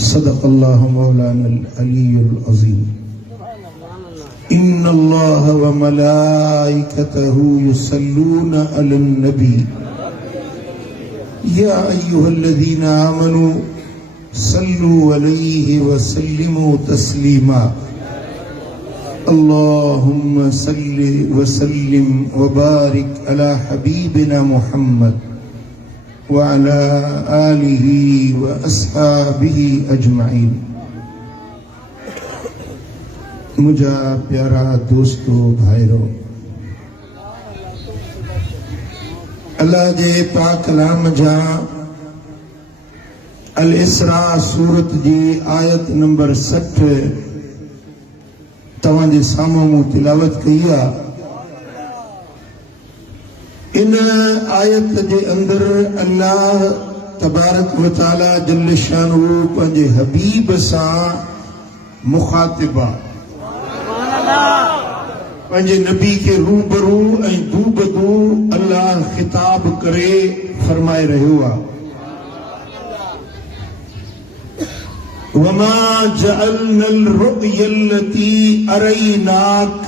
सदक़ल्लाहु मौलाना अल-अलीयुल अज़ीम। इन्नल्लाह व मलाइकतहु युसल्लूना अलन नबी या अय्युहल्लज़ीना आमनू सल्लू अलैहि व सल्लिमू तस्लीमा। अल्लाहुम्मा सल्लि व सल्लिम व बारिक अला हबीबिना मुहम्मद व अला आलिही व अस्हाबिही अजमाइन। मुझा प्यारा दोस्तों भाइरों, अल्लाह जे पाक कलाम जा अल इसरा सूरत जी आयत नंबर 60 तव्हां जे साम्हूं तिलावत कई आहे। इन आयत जे अंदर अल्लाह तबारक व तआला जल्ल शानहू पंहिंजे हबीब सां मुखातिब आहे, पंहिंजे नबी के रूबरू ऐं दूबदू अल्लाह खिताब करे फरमाए रहियो आहे, वमा जअलनल रुयल्लती अरैनाक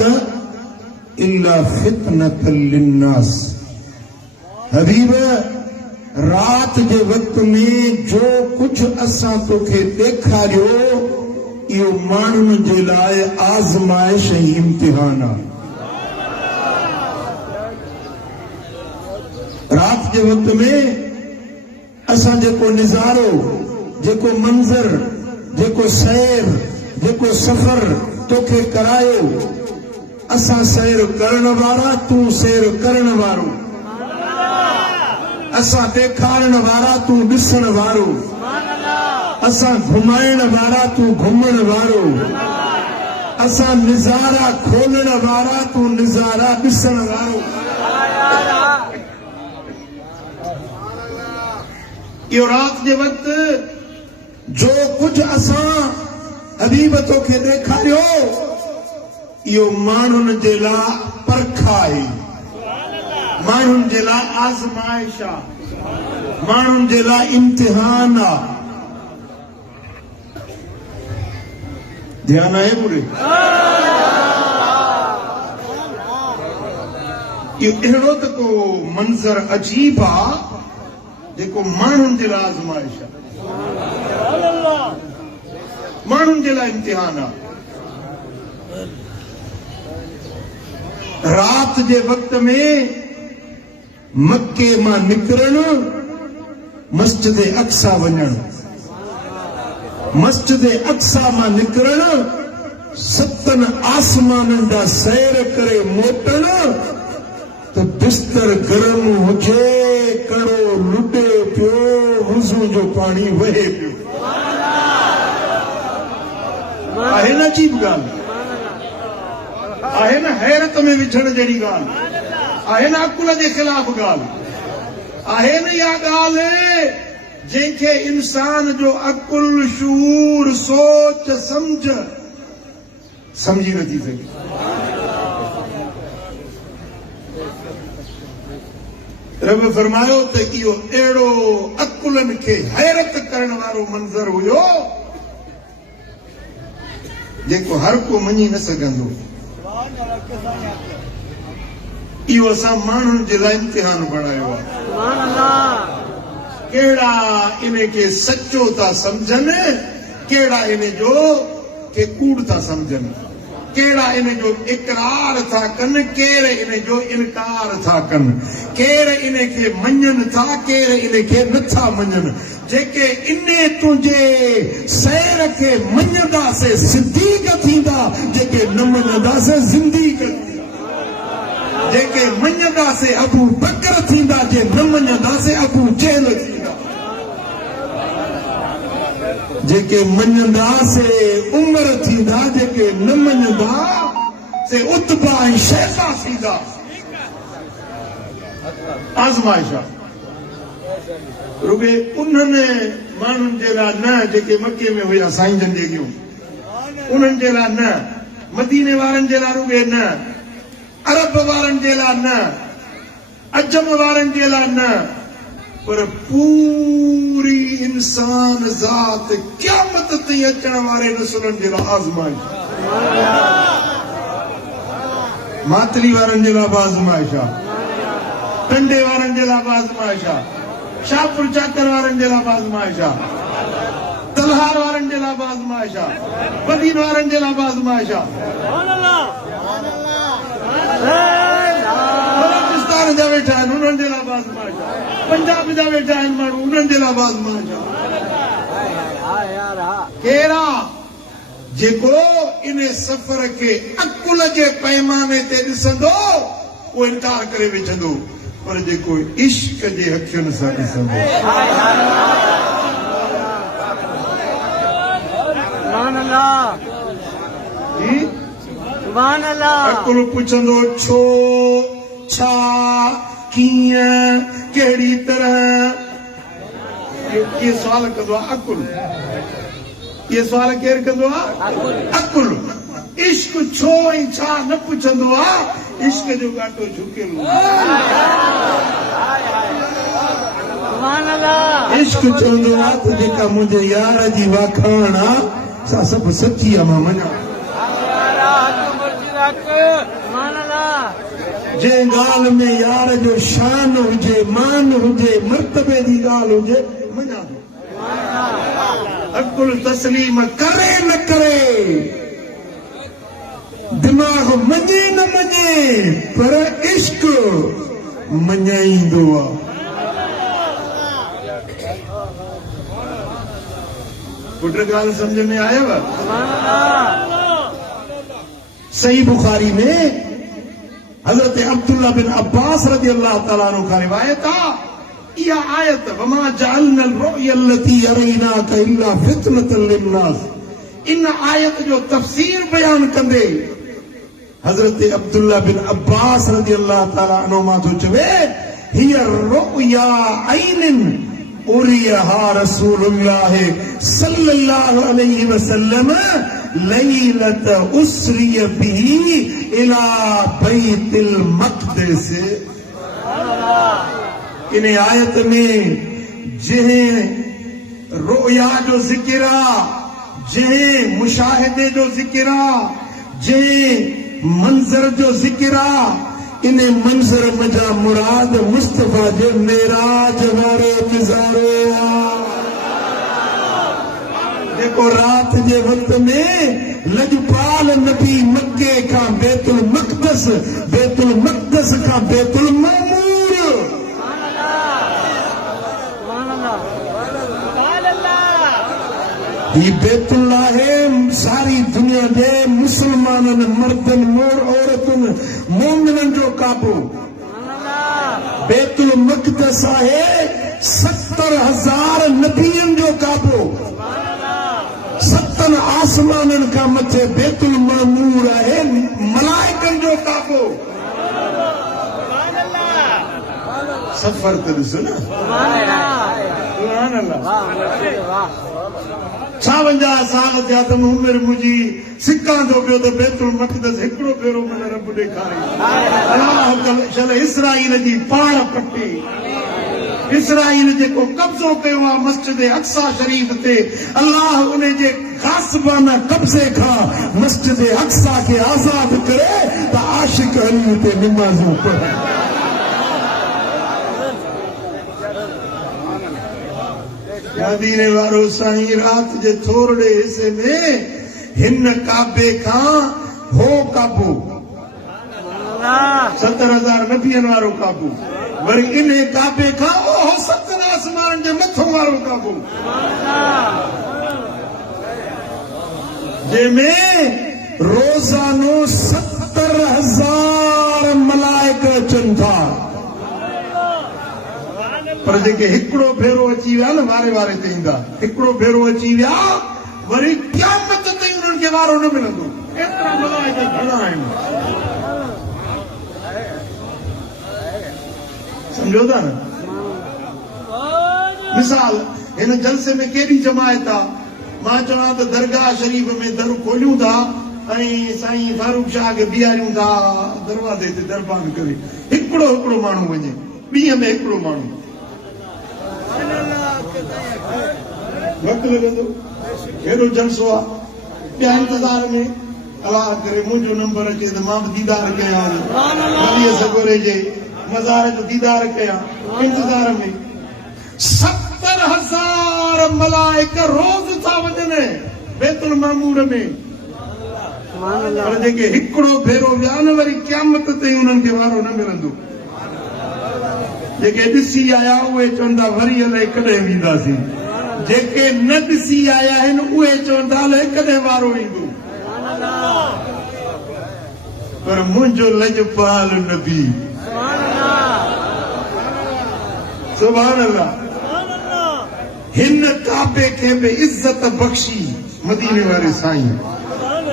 इल्ला फितनतल लिन्नास। हबीब, रात जे वक्त में जो कुछ असां तोखे ॾेखारियो इहो माण्हुनि जे लाइ आज़माइश ऐं इम्तिहान आहे। रात जे वक्त में असां जेको निज़ारो, जेको मंज़र, जेको सैर, जेको सफ़र तोखे करायो, असां सैर करण वारा, तूं सैर करण वारो, असां ॾेखारण वारा, तूं ॾिसण वारो, असां घुमाइण वारा, तूं घुमण वारो, असां निज़ारा खोलण वारा, तूं निज़ारा ॾिसण वारो। इहो रात जे वक्त जो कुछ असां हबीब तोखे ॾेखारियो इहो माण्हुनि जे लाइ परख आहे, माण्हुनि जे लाइ आज़माइश आहे, माण्हुनि जे लाइ इम्तिहान आहे। ध्यान आहे पूरे? इहो अहिड़ो त को मंज़र अजीब आहे जेको माण्हुनि जे लाइ आज़माइश आहे, माण्हुनि जे लाइ इम्तिहान आहे। रात जे वक्त में मक्के मां निकिरण, मस्जिद अक्सा वञण, मस्जिद अक्सा मां निकिरण, 7 आसमाननि जा सैर करे मोटण, त बिस्तर गरम हुजे, कड़ो लुॾे पियो, वुज़ू जो पाणी वहे पियो। आहे न अजीब ॻाल्हि, आहे न हैरत में विझण जहिड़ी ॻाल्हि, आहे न अकुल जे ख़िलाफ़ ॻाल्हि, आहे न इहा ॻाल्हि जंहिंखे इंसान जो अकुल, शूर, सोच, समझी नथी सघे। रब फरमायो त इहो अहिड़ो अकुलनि खे हैरत करण वारो मंज़र हुयो जेको हर को मञी न सघंदो। इहो असां माण्हुनि जे लाइ इम्तिहान बणायो आहे। कहिड़ा इन खे सचो था सम्झनि, कहिड़ा इन जो के कूड़ था सम्झनि, कहिड़ा इन जो इकरार था कनि, केर इन जो इनकार था कनि, केर इन खे मञनि था, केर इन खे नथा मञनि। जेके इन तुंहिंजे सैर खे मञंदासीं सिद्दीक़ थींदा, जेके न मञंदासीं ज़िंदीक़ थींदा, जेके मञंदासीं अबू बकर थींदा, जे न मञंदासीं अबू जहल थींदा, जेके मञंदासीं उमर थींदा, जेके न मञंदासीं उतबा ऐं शैबा थींदा। आज़माइश आहे रुगे उन्हनि माण्हुनि जे लाइ न जेके मके में हुया साईं जन जेकियूं, उन्हनि जे लाइ न, मदीने वारनि जे लाइ रुगे न, अरब वारनि जे लाइ न, अजम वारनि जे लाइ न, पर पूरी इंसान ज़ात क़यामत ताईं अचण वारे नसुलनि जे लाइ आज़माइश, मातरी वारनि जे लाइ आज़माइश आहे, टंडे वारनि जे लाइ आज़माइश आहे, शाहपुर चाकर वारनि जे लाइ आज़माइश आहे, तलहार वारनि जे लाइ आज़माइश आहे, बदीन वारनि जे लाइ आज़माइश आहे, बलोचिस्तान जा वेठा आहिनि उन्हनि जे लाइ आज़माइश आहे, पंजाब जा वेठा आहिनि माण्हू उन्हनि जे लाइ आज़माइश आहे। केरा जेको इन सफ़र खे अकुल जे पैमाने ते ॾिसंदो उहो इनकार करे विझंदो, पर जेको इश्क जे अखियुनि सां ॾिसंदो अकुल पुछंदो छो छा कीअं कहिड़ी तरह, ये सवाल कंदो आहे अकुल। ये सवाल केरु कंदो आहे? अकुल। इश्क छो ऐं छा न पुछंदो आहे, इश्क जो घाटो झुकियल इश्क चवंदो आहे त जेका मुंहिंजे यार जी वाखाण आहे सा सभु सची आहे, मां मञा। जंहिं ॻाल्हि में यार जो शान हुजे, मान हुजे, मर्तबे जी ॻाल्हि हुजे, मञा थो। अकुल तस्लीम करे न करे, दिमाग़ मञे न मञे, पर इश्क मञाईंदो आहे। पुट ॻाल्हि सम्झ में आयव? सही बुखारी में हजरत अब्दुल्ला बिन अब्बास रज़ी अल्लाह ताला अन्हु का रिवायत आहे, इहा आयत वमा जअलना रुया अल्लती अरैनाका इल्ला फितनतन लिन्नास, इन आयत जो तफसीर बयान कंदे हजरत अब्दुल्ला बिन अब्बास रज़ी अल्लाह ताला अन्हु मां थो चवे, हिय रुया ऐनिन उरियहा रसूलुल्लाह सल्लल्लाहु अलैहि वसल्लम लैलत उसरिय बिही इला बैतुल मक़दिस। इन आयत में जंहिं रुया जो ज़िक्र आहे, जंहिं मुशाहिदे जो ज़िक्र आहे, जंहिं मंज़र जो ज़िक्र आहे, इन मंज़र मजा मुराद मुस्तफा जे मेराज वारो नज़ारो आहे, जेको रात जे वक़्त में लजपाल नबी मक्के खां बैतुल मक़दस, बैतुल मक़दस खां बैतुल मामूर, ही बैतुल्लाह है सारी दुनिया जे मुसलमाननि मर्दनि मोर औरतुनि मोमिननि जो काबो। बैतुल मक़दस आहे 70,000 नबियनि जो काबो। 7 आसमाननि खां मथे बैतुल मामूर आहे मलाइकनि जो काबो। सफ़र त ॾिसो न, सुभान अल्लाह। 56 साल थिया त उमिरि मुंहिंजी सिकां थो पियो त बैतुल मक़दस हिकिड़ो भेरो मन रब ॾेखारी। अलाह इसराईल जी पाण पटी, इसराईल जेको कब्ज़ो कयो आहे मस्जिद अक्सा शरीफ़ ते, अलाह उन जे ग़ासिबाना कब्ज़े खां मस्जिद अक्सा खे आज़ाद करे त आशिक हली उते नमाज़ूं पढ़नि। मदीने वारो साईं रात जे थोरड़े हिस्से में हिन काबे खां हो काबू, 70,000 नबियनि वारो काबू, वरी इन काबे खां ओहो 7 आसमाननि जे मथों वारो काबू, जंहिंमें रोज़ानो 70,000 मलाइक अचनि था। पर जेके हिकिड़ो भेरो अची विया न वारे वारे ते ईंदा, हिकिड़ो भेरो अची विया वरी क़यामत ताईं उन्हनि खे वारो न मिलंदो। एतिरा मलाइक घणा आहिनि, सम्झो था न? मिसाल हिन जलसे में केॾी जमायत आहे, मां चवां त दरगाह शरीफ़ में दर खोलियूं था ऐं साईं फारूक शाह खे बीहारियूं था दरवाज़े ते दरबान करे, हिकिड़ो हिकिड़ो माण्हू वञे, ॾींहं में हिकिड़ो माण्हू, वक्त लॻंदो हेॾो जलसो आहे ॿिया इंतज़ार में अलाह करे मुंहिंजो नंबर अचे त मां बि दीदार कयां नबीअ सॻोरे जे मज़ार जो दीदार कयां इंतज़ार में 70,000 मलाइक रोज़ था वञनि बैतुल मामूर में पर जेके हिकिड़ो भेरो विया न वरी क़यामत ते उन्हनि खे वारो न मिलंदो जेके ॾिसी आया उहे चवंदा वरी अलाए कॾहिं वेंदासीं जेके न ॾिसी आया आहिनि उहे चवंदा अलाए कॾहिं वारो ईंदो पर मुंहिंजो लजपाल नबी सुभान अल्लाह हिन काबे खे बि इज़त बख़्शी मदीने वारे साईं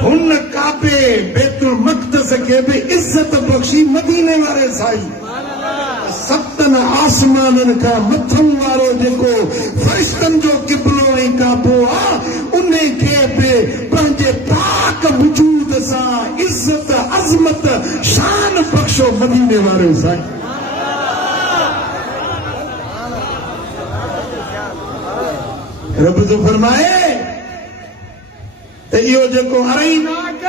हुन काबे बैतुल मक़दस खे बि इज़त बख़्शी मदीने वारे साईं सतन आसमाननि खां मथम वारो जेको फ़रिश्तनि जो क़िबलो ऐं काबो आहे उन खे बि पंहिंजे पाक वजूद सां इज़त अज़मत शान बख़्शो मदीने वारे साईं रब तो फरमाए त इहो जेको अरई नाक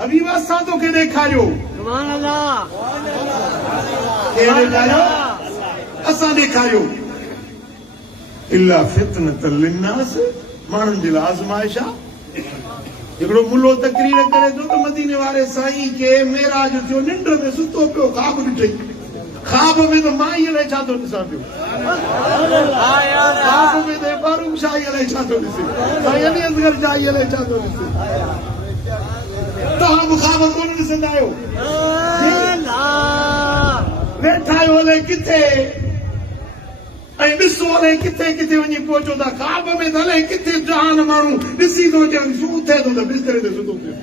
हबीब असां तोखे ॾेखारियो सुभान अल्लाह केरु ॾेखारियो असां ॾेखारियो इल्ला फितनतल लिन्नास माण्हुनि जे लाइ आज़माइश आहे हिकिड़ो मुल्लो तकरीर करे थो त मदीने वारे साईं खे मेराज थियो निंड में सुतो पियो ख़्वाब ॾिठई ख़्वाब में त मां ई अलाए छा थो ॾिसां पियो ख़्वाब में त फारूक शाह अलाए छा थो ॾिसे साईं अली असगर शाह अलाए छा थो ॾिसे तव्हां बि ख़्वाब कोन ॾिसंदा आहियो वेठा आहियो अलाए किथे ऐं ॾिसो अलाए किथे किथे वञी पहुचो था ख़्वाब में त अलाए किथे जहान माण्हू ॾिसी थो अचे सुबुह थिए थो त बिस्तरे ते सुतो पियो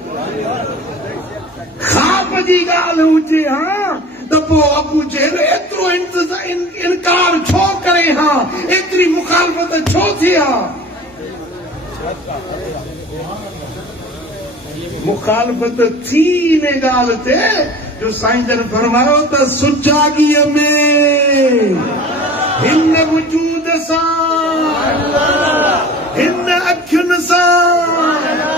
ख़्वाब जी ॻाल्हि हुजे हा त पोइ अबू जहल एतिरो इनकार छो करे हा एतिरी मुखालफ़त छो थी हा मुखालफ़त थी इन ॻाल्हि ते जो साईं जन फरमायो त सुजाॻीअ में हिन वजूद सां हिन अखियुनि सां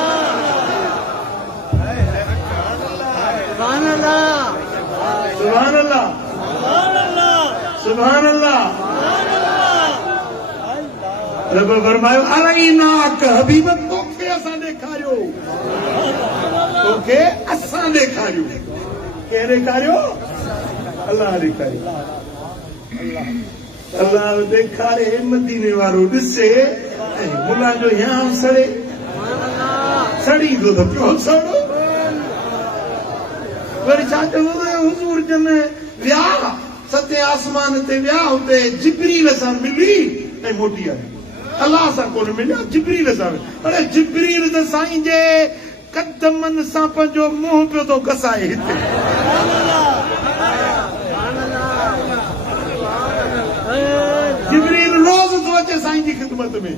सुभान अल्लाह सुभान अल्लाह रब फरमायो अरई नाक हबीब तोखे असां ॾेखारियो तोखे असां ॾेखारियो केरु ॾेखारियो अल्लाह ॾेखारियो अल्लाह ॾेखारे मदीने वारो ॾिसे ऐं मुला जो याम सड़े सड़ींदो त पियो सड़ो वरी छा चवंदो हुज़ूर जन विया सते आसमान ते विया हुते जिब्रील सां मिली ऐं मोटी आई अल्लाह सां कोन मिलिया जिब्रील सां अरे जिब्रील त साईं जे कदमनि सां पंहिंजो मुंहुं पियो थो घसाए हिते जिब्रील रोज़ थो अचे साईं जी ख़िदमत में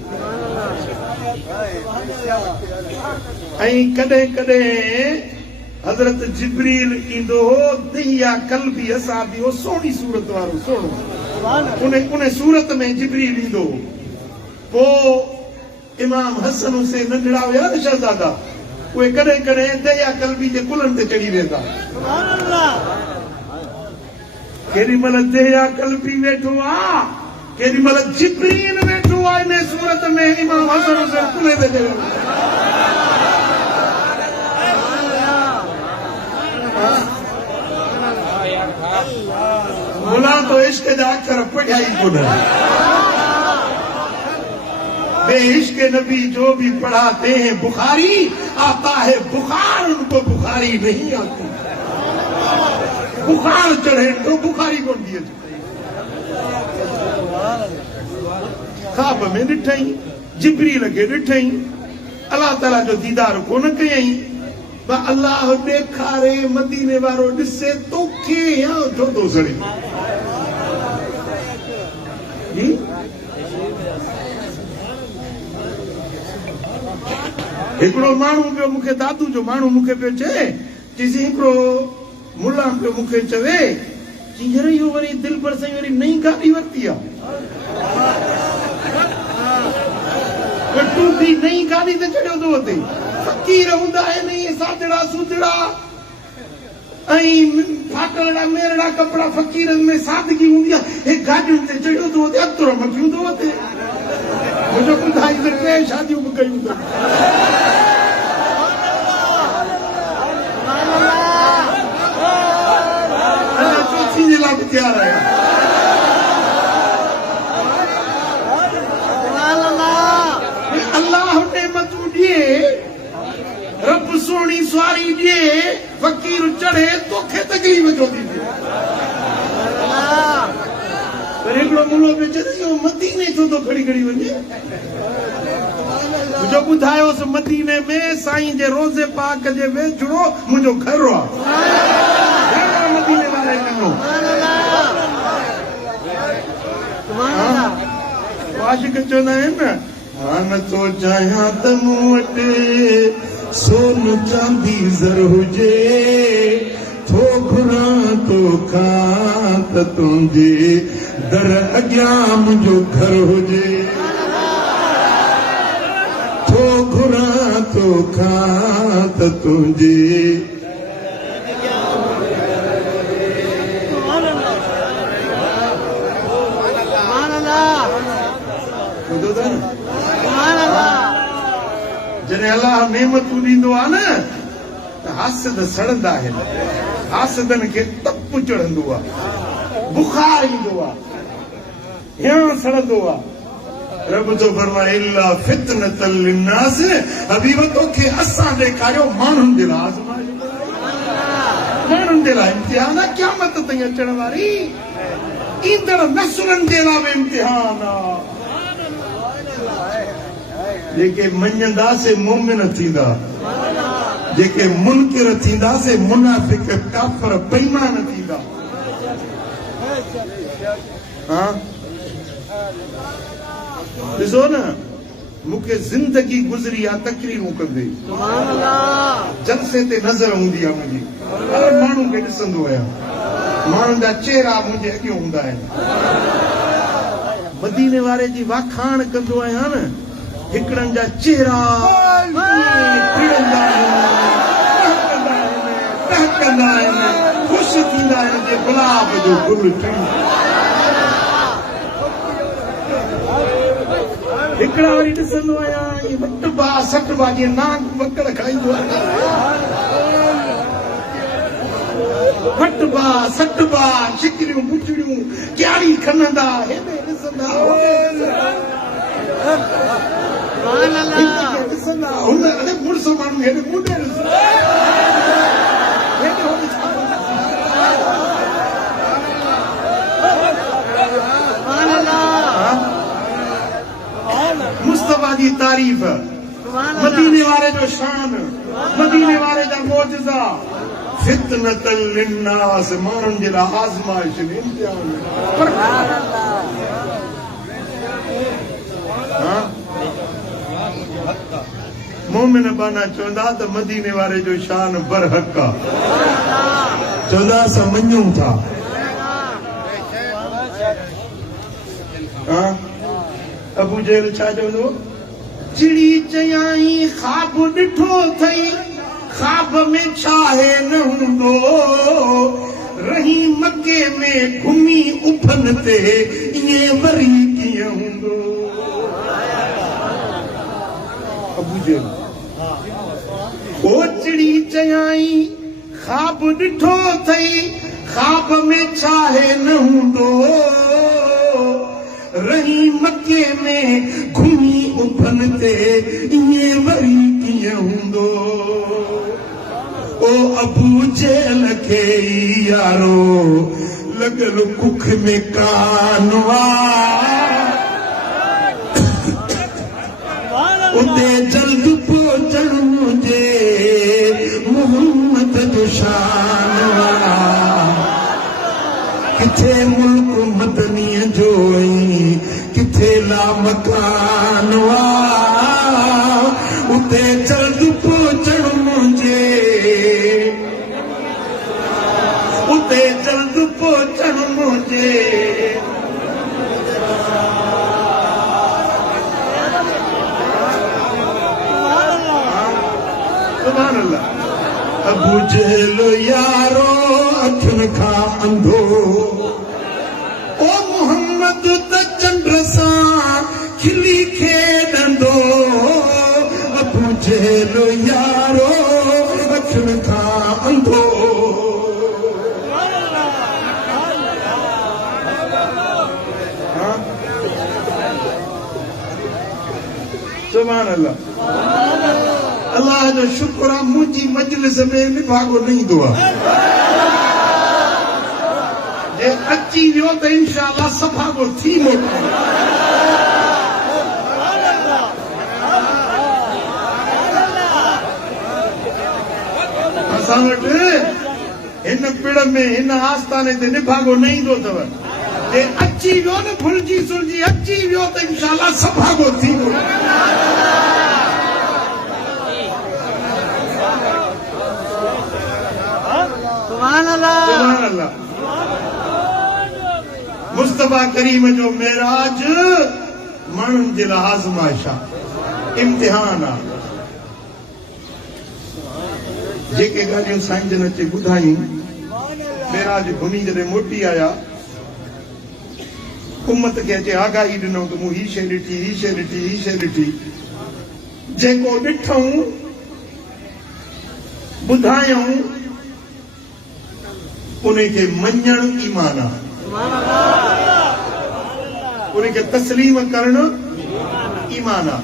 ऐं कॾहिं कॾहिं हज़रत जिब्रील ईंदो हो दहिया कल्बी असाबी हो सोणी सूरत वारो सोणो उन सूरत में जिब्रील ईंदो हो पोइ इमाम हसन हुसैन नंढड़ा हुया न शहज़ादा उहे कॾहिं कॾहिं दहिया कल्बी जे कुलनि ते चढ़ी वेंदा केॾी महिल दहिया कल्बी वेठो आहे केॾी महिल जिब्रील वेठो आहे इन सूरत में इमाम हसन हुसैन कुले ते चढ़ी मुला तो इश्क जा अखर पढ़िया ही कोन बे इश्क नबी जो भी पढ़ाते हैं बुखारी आता है बुखार उनको बुखारी नहीं आती बुखार चढ़े तो बुखारी कौन दिए ख्वाब में ॾिठई जिब्रील खे ॾिठई अल्लाह ताला जो दीदार कोन कयई अल्लाह ॾेखारे मदीने वारो ॾिसे तोखे या छो थो सड़े हिकिड़ो माण्हू पियो मूंखे दादू जो माण्हू मूंखे पियो चए चईसि हिकिड़ो मुला पियो मूंखे चवे हींअर इहो वरी दिलि पर साईं वरी नई गाॾी वरिती आहे टूटी नहीं गाड़ी ते चढ़ियो तो होते फकीर हुंदा है नहीं साजड़ा सुजड़ा फाटड़ा मेरड़ा कपड़ा फकीर में सादगी हुंदी है गाड़ियुनि ते चढ़ियो तो होते अतरो मकियूं तो होते मुझे ॿुधाई त टे शादियूं बि कयूं अथनि चौथी जे लाइ बि तयारु आहियां अल्लाह नेमतूं ॾिए रब सोणी सवारी ॾिए फकीर चढ़े तोखे तकलीफ़ छो थी थिए पर हिकिड़ो मुलो पे चयो मदीने छो थो खड़ी खड़ी वञे मुंहिंजो ॿुधायोसि मदीने में साईं जे रोज़े पाक जे वेझड़ो मुंहिंजो घर आहे मदीने वारे ॾिनो आशिक चवंदा आहिनि न हान तो चाहियां त मूं वटि सोन चांदी ज़र हुजे थो घुरां तो खां त तुंहिंजे दर अॻियां मुंहिंजो घर हुजे थो घुरां तो खां त तुंहिंजे जॾहिं अलाह नेमतूं ॾींदो आहे न त हासिद सड़ंदा आहिनि हासिदनि खे तप चढ़ंदो आहे बुखार ईंदो आहे हियां सड़ंदो आहे रब जो फरमाए इल्ला फितनतल लिन्नास हबीब तोखे असां ॾेखारियो माण्हुनि जे लाइ आज़माइश माण्हुनि जे लाइ इम्तिहान आहे क़यामत ताईं अचण वारी ईंदड़ नसुलनि जे लाइ बि इम्तिहान आहे जेके मञंदा से मोमिन थींदा जेके मुनकिर थींदा से मुनाफिक काफर बेईमान थींदा हाँ ॾिसो न मूंखे ज़िंदगी गुज़री आहे तकरीरूं कंदे जलसे ते नज़र हूंदी आहे मुंहिंजी हर माण्हू खे ॾिसंदो आहियां माण्हुनि जा चेहरा मुंहिंजे अॻियां हूंदा आहिनि मदीने वारे जी वाखाण कंदो आहियां न हिकिड़नि जा चेहरा टहकंदा आहिनि ख़ुशि थींदा आहिनि जे गुलाब जो गुल हिकिड़ा वरी ॾिसंदो आहियां वट बा सट बा जीअं नांग वकड़ खाईंदो आहे वट बा सट बा शिकिरियूं बुचड़ियूं क्यारी खणंदा हेॾे ॾिसंदा हुन मुड़ुस माण्हू हेॾे मुंडे मुस्तफा जी तारीफ़ मदीने वारे जो शान मदीने वारे जा मोजज़ा फितनतल लिन्नास माण्हुनि जे लाइ आज़माइश इम्तिहान मोमिन बाना चवंदा त मदीने वारे जो शान बरहक आहे चवंदा असां मञूं था अबू जहल छा चवंदो चिड़ी चयाई ख़्वाब ॾिठो अथई ख़्वाब में छाहे न हूंदो रही मके में घुमी उफन ते ईअं वरी कीअं हूंदो अबू जहल ओ चिड़ी चयाई ख़्वाब ॾिठो अथई ख़्वाब में छाहे न हूंदो रही मके में घुमी उफन ते ईअं वरी कीअं हूंदो ओ अबू जहल खे यारो लॻल कुख में कानवा उते जल्द पहुचणो जे मोहम्मद जो शान वारा किथे मुल्क मदनीअ जो किथे ला मकान उते जल्द पहुचणो जे उते जल्द पहुचणो जे सुभान अल्लाह। अबू जहल यारो अखियुनि खां अंधो, ओ मोहम्मद त चंड सां खिली खेॾंदो। अबू जहल यारो अखियुनि खां अंधो। सुभान अल्लाह। अल्लाह जो शुक्र आहे मुंहिंजी मजलिस में निभागो न ईंदो आहे। जे अची वियो त इंशाअल्लाह सफ़ागो थी मोटो। असां वटि हिन पिड़ में हिन आस्थाने ते निभागो न ईंदो अथव। जे अची वियो न भुलिजी सुलिजी अची वियो त इंशाअल्लाह सफ़ागो थी मोटो। मुस्तफा करीम जो मेराज माण्हुनि जे लाइ आज़माइश आहे, इम्तिहान आहे। जेके ॻाल्हियूं साईं जन अचे ॿुधायूं, मेराज घुमी जॾहिं मोटी आया, उम्मत खे अचे आगाही ॾिनऊं त मूं ही शइ ॾिठी, ही शइ ॾिठी, ही शइ ॾिठी। जेको ॾिठऊं ॿुधायूं उनखे मञणु ईमान आहे, उनखे तस्लीम करणु ईमान आहे,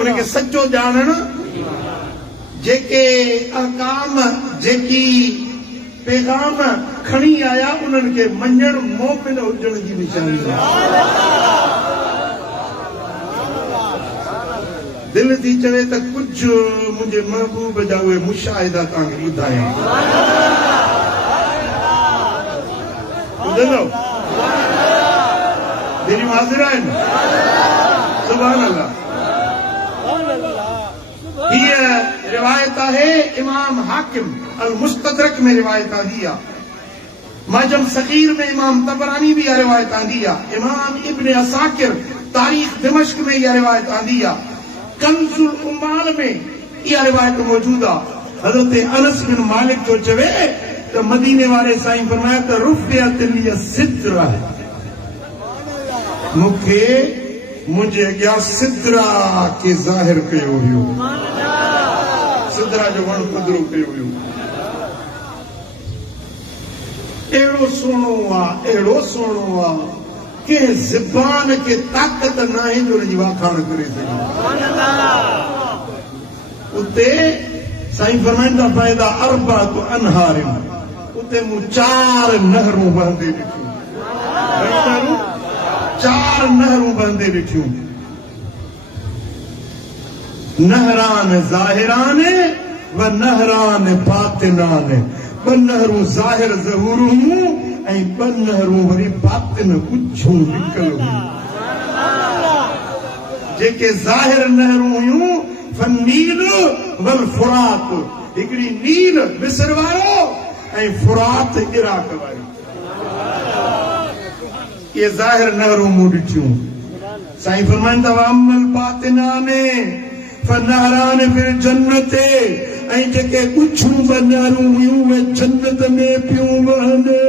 उनखे सचो ॼाणणु। जेके अहकाम जेकी पैगाम खणी आया उन्हनि खे मञणु मोमिन हुजण जी निशानी आहे। दिलि थी चवे त कुझु मुंहिंजे महबूब जा उहे मुशाहिदा तव्हांखे ॿुधायां। दिलियूं हाज़िर आहिनि। सुभान अल्लाह। हीअ रिवायत आहे इमाम हाकिम अल मुस्तदरक में रिवायत आंदी आहे। माजम सगीर में इमाम तबरानी भी इहा रिवायत आंदी आहे। इमाम इब्न असाकिर तारीख़ दिमश्क में इहा रिवायत आंदी आहे। कंजुल उम्माल में इहा रिवायत मौजूद आहे। हज़रत अनस बिन मालिक जो चवे त मदीने वारे साईं फरमाया त रुफ़ियत लिय सिद्रा, मूंखे मुंहिंजे अॻियां सिद्रा खे ज़ाहिर कयो हुयो। सिद्रा जो वण पधरो कयो हुयो। अहिड़ो सुहिणो आहे, अहिड़ो सुहिणो आहे, कंहिं ज़बान खे ताक़त न आहे जो हुनजी वाखाण करे सघे। उते साईं फरमाइनि था फ़ाइदा अरबात अनहारिन, उते मूं 4 नहरूं बहंदे ॾिठियूं। 4 नहरूं बहंदे ॾिठियूं। नहरान ज़ाहिरान व नहरान बातिनान। 2 नहरूं ज़ाहिर ज़हूर हुयूं ऐं 2 नहरूं वरी बातिन उछूं निकल हुयूं। जेके ज़ाहिर नहरूं हुयूं फनील वल फुरात, हिकिड़ी नील मिस्र वारो ऐं फुरात इराक वारी। ये ज़ाहिर नहरूं मूं ॾिठियूं। साईं फरमाइनि था अमल बातिनाने फनहरान फिर जन्नते, ऐं जेके कुझूं 2 नहरूं हुयूं उहे जन्नत में पियूं वहनि।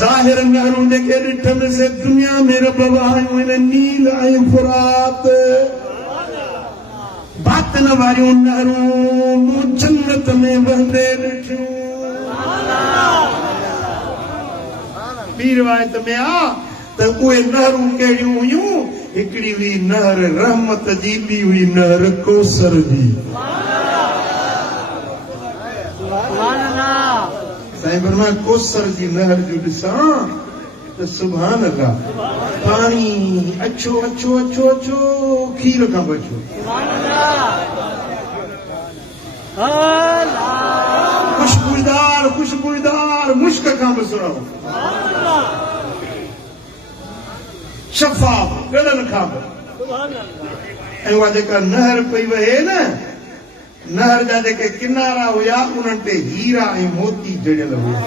ज़ाहिर नहरूं जेके ॾिठमि से दुनिया में रब वाहियूं इन नील ऐं फुरात। बातिन वारियूं नहरूं मूं जन्नत में वहंदे ॾिठियूं। ॿी रिवायत में आहे त उहे नहरूं कहिड़ियूं हुयूं? हिकिड़ी हुई नहर रहमत जी, ॿी हुई नहर कौसर जी। साईं फरमाया कौसर जी नहर जो ॾिसां त सुभान अल्लाह, पाणी अछो अछो अछो अछो खीर खां बचो। खुशबूदार खुशबूदार मुश्क खां बसरो। शफ़ाफ़ गलनि खां बि। ऐं उहा जेका नहर पई वहे न, नहर जा जेके किनारा हुया उन्हनि ते हीरा ऐं मोती जड़ियल हुया।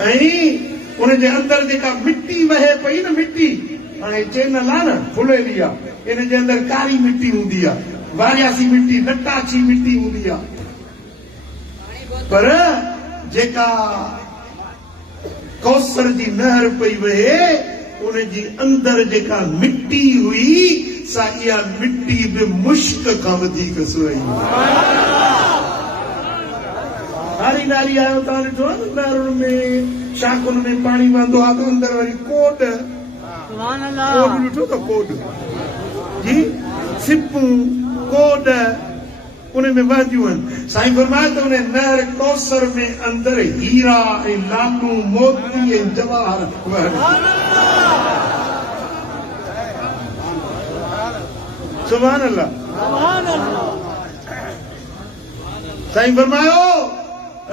ऐं उनजे अंदरि जेका मिट्टी वहे पई न, मिट्टी हाणे चैनल आहे न फुलेली आहे, इन जे अंदरि कारी मिट्टी हूंदी आहे, वारियासी मिट्टी, लटाछी मिट्टी हूंदी आहे, पर जेका कौसर जी नहर पई वहे उन जी अंदर जेका मिट्टी हुई सा इहा मिट्टी बि मुश्क खां वधीक सुहिणी। नारी नारी आयो तव्हां ॾिठो आहे न नहरुनि में शाखुनि में पाणी वहंदो आहे त अंदर वरी कोड ॾिठो त कोड जी सिपूं कोड उनमें वहंदियूं आहिनि। साईं फरमाए त उन नहर कौसर में अंदर हीरा ऐं लालू मोती ऐं जवाहर सुभान अल्लाह। साईं फरमायो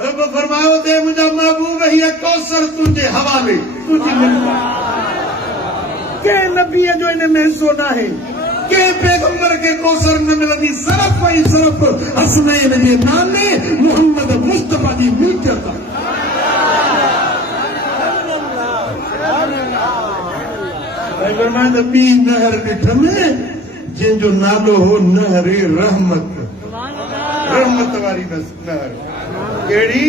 रब फरमायो दे मुंहिंजा महबूब हीअ कौसर तुंहिंजे हवाले तुंहिंजी के नबीअ जो इन में हिसो न आहे, के पैगंबर के कौसर न मिलंदी सिर्फ़ ऐं सिर्फ़ हसनैन जे नाने मोहम्मद मुस्तफा जी मिल्कियत। फरमाए ॿी नहर ॾिठमि जंहिंजो नालो हो नहर रहमत, रहमत वारी नहर। कहिड़ी?